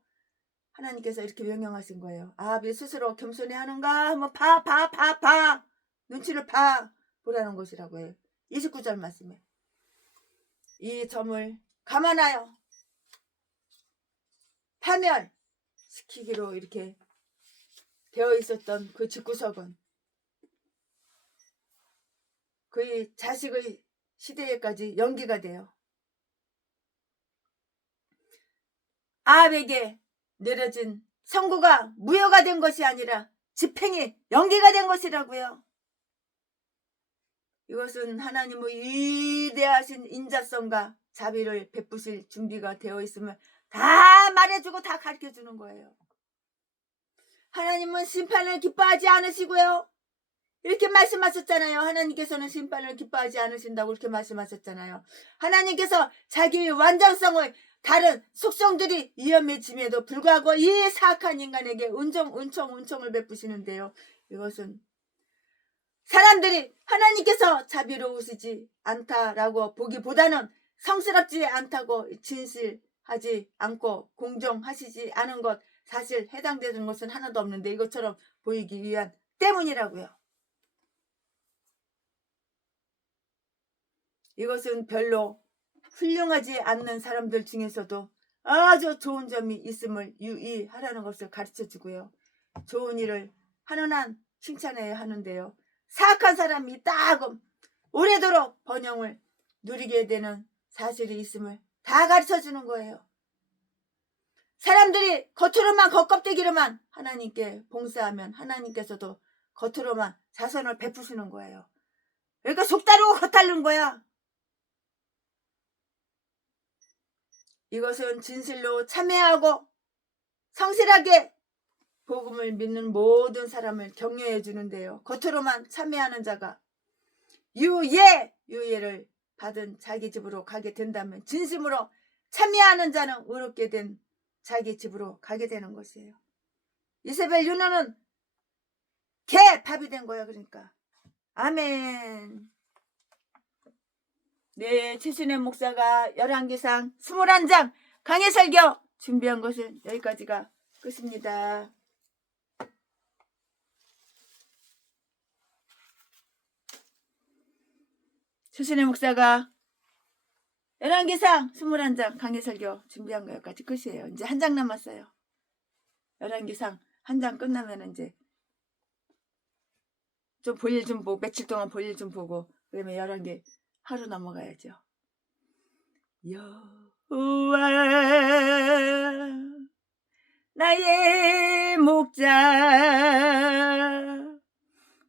하나님께서 이렇게 명령하신 거예요. 아합이 스스로 겸손해하는가 한번 봐. 눈치를 보라는 것이라고요. 29절 말씀에 이 점을 감안하여 파멸시키기로 이렇게 되어 있었던 그 집구석은 그의 자식의 시대에까지 연기가 돼요. 아합에게 내려진 선고가 무효가 된 것이 아니라 집행이 연기가 된 것이라고요. 이것은 하나님의 위대하신 인자성과 자비를 베푸실 준비가 되어 있으면 다 말해주고 다 가르쳐주는 거예요. 하나님은 심판을 기뻐하지 않으시고요. 이렇게 말씀하셨잖아요. 하나님께서는 심판을 기뻐하지 않으신다고 이렇게 말씀하셨잖아요. 하나님께서 자기의 완전성을 다른 속성들이 위험해짐에도 불구하고 이 사악한 인간에게 은총을 베푸시는데요. 이것은 사람들이 하나님께서 자비로우시지 않다라고 보기보다는 성스럽지 않다고 진실하지 않고 공정하시지 않은 것, 사실 해당되는 것은 하나도 없는데 이것처럼 보이기 위한 때문이라고요. 이것은 별로 훌륭하지 않는 사람들 중에서도 아주 좋은 점이 있음을 유의하라는 것을 가르쳐주고요. 좋은 일을 하는 한 칭찬해야 하는데요. 사악한 사람이 따금 오래도록 번영을 누리게 되는 사실이 있음을 다 가르쳐주는 거예요. 사람들이 겉껍데기로만 하나님께 봉사하면 하나님께서도 겉으로만 자선을 베푸시는 거예요. 그러니까 속 다르고 겉 다른 거야. 이것은 진실로 참회하고 성실하게 복음을 믿는 모든 사람을 격려해 주는데요. 겉으로만 참회하는 자가 유예를 받은 자기 집으로 가게 된다면 진심으로 참회하는 자는 의롭게 된 자기 집으로 가게 되는 것이에요. 이세벨 윤호는 밥이 된 거야. 그러니까 아멘. 네, 최순애 목사가 열왕기상 21장 강해설교 준비한 것은 여기까지가 끝입니다. 최순애 목사가 열왕기상 21장 강해설교 준비한 거 여기까지 끝이에요. 이제 한 장 남았어요. 열왕기상 한 장 끝나면 이제 좀 볼일 좀 보고 며칠 동안 볼일 좀 보고 그러면 열왕기 하루 넘어가야죠. 여호와 나의 목자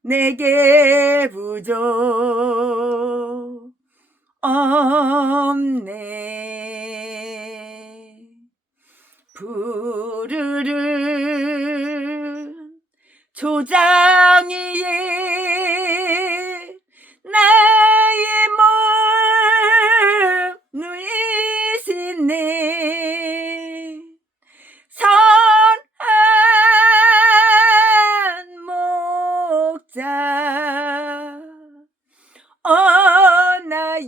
내게 부족 없네. 푸르른 초장 위에 나의 몸 누이시네. 선한 목자 나의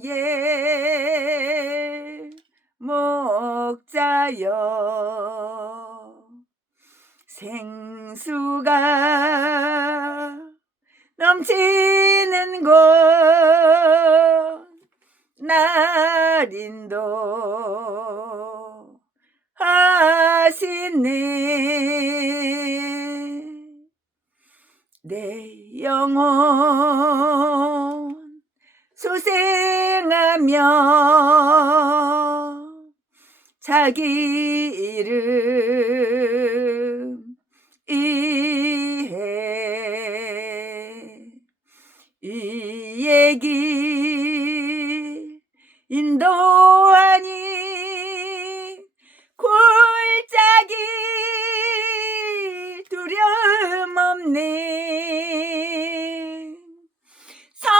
목자여. 생수가 넘치는 곳 날인도 하시네. 내 영혼 소생하며 자기 이름 이해 이 얘기 인도하니 골짜기 두려움 없네. 선한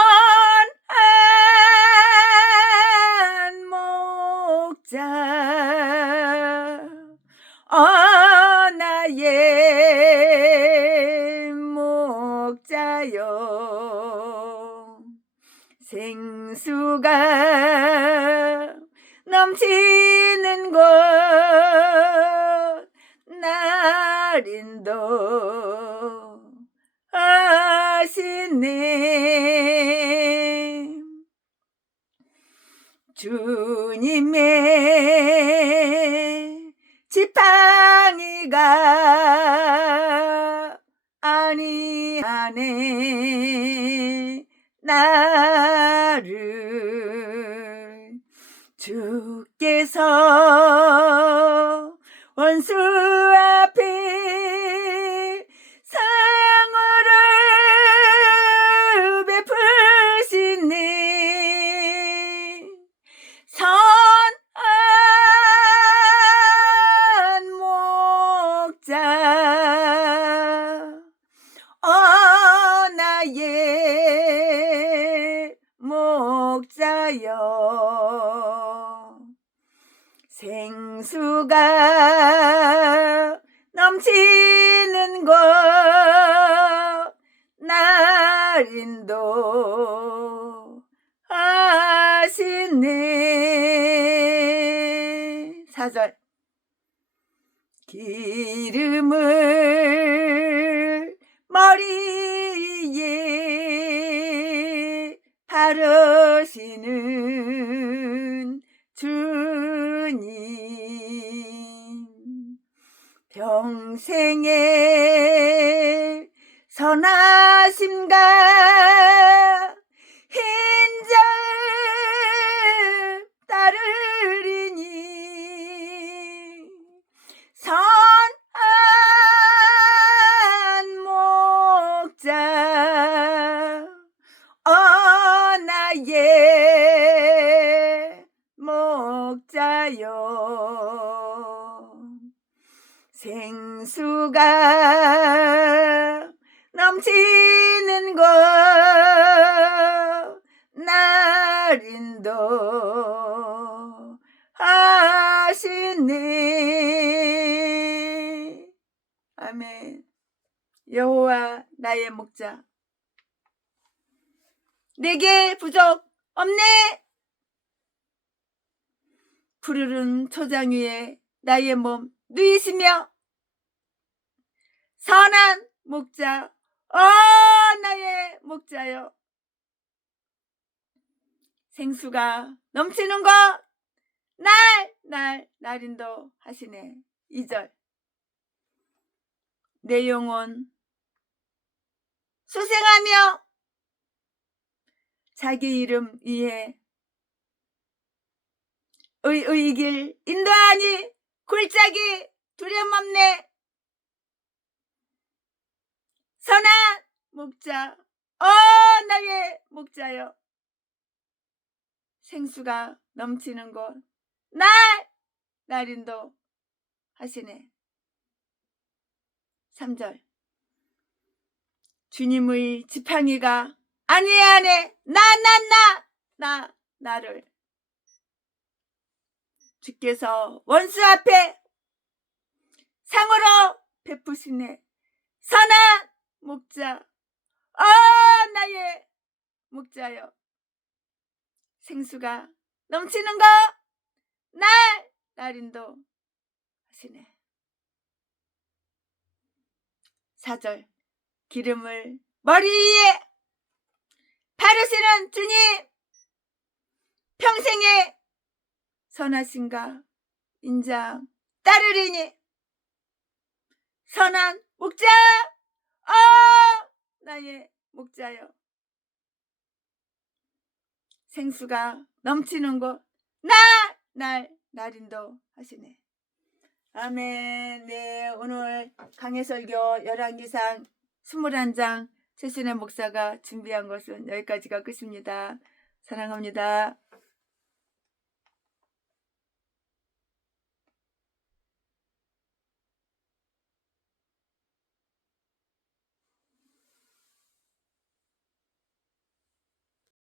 목자 나의 목자여. 생수가 넘치는 곳 날인도 하시네. 주님의 지팡이가 아니하네. 나를 주께서 원수 앞에 상으로 베푸시네. 선한 목자 나의 목자여. 생수가 넘치는 곳 날인도 하시네. 4절 기름을 머리에 바르시는 주님 평생의 선하심과 인자 따르리니. 선한 목자 나의 목자여. 생수가 넘치는 곳 날인도 하시네. 아멘. 여호와 나의 목자 내게 부족 없네. 푸르른 초장 위에 나의 몸 누이시며 선한 목자 나의 목자여. 생수가 넘치는 것 날인도 하시네. 2절 내 영혼 소생하며 자기 이름 위에 의의 길 인도하니 골짜기 두려움 없네. 선한 목자 나의 목자여. 생수가 넘치는 곳 날인도 하시네. 3절 주님의 지팡이가 안해 나를 주께서 원수 앞에 상으로 베푸시네. 선한 목자, 나의 목자여, 생수가 넘치는 거 날 인도 하시네. 4절, 기름을 머리 위에 바르시는 주님, 평생에 선하신가 인장 따르리니. 선한 목자, 나의 목자여, 생수가 넘치는 곳 날 인도 하시네. 아멘. 네, 오늘 강해설교 열왕기상 21장 최순애 목사가 준비한 것은 여기까지가 끝입니다. 사랑합니다.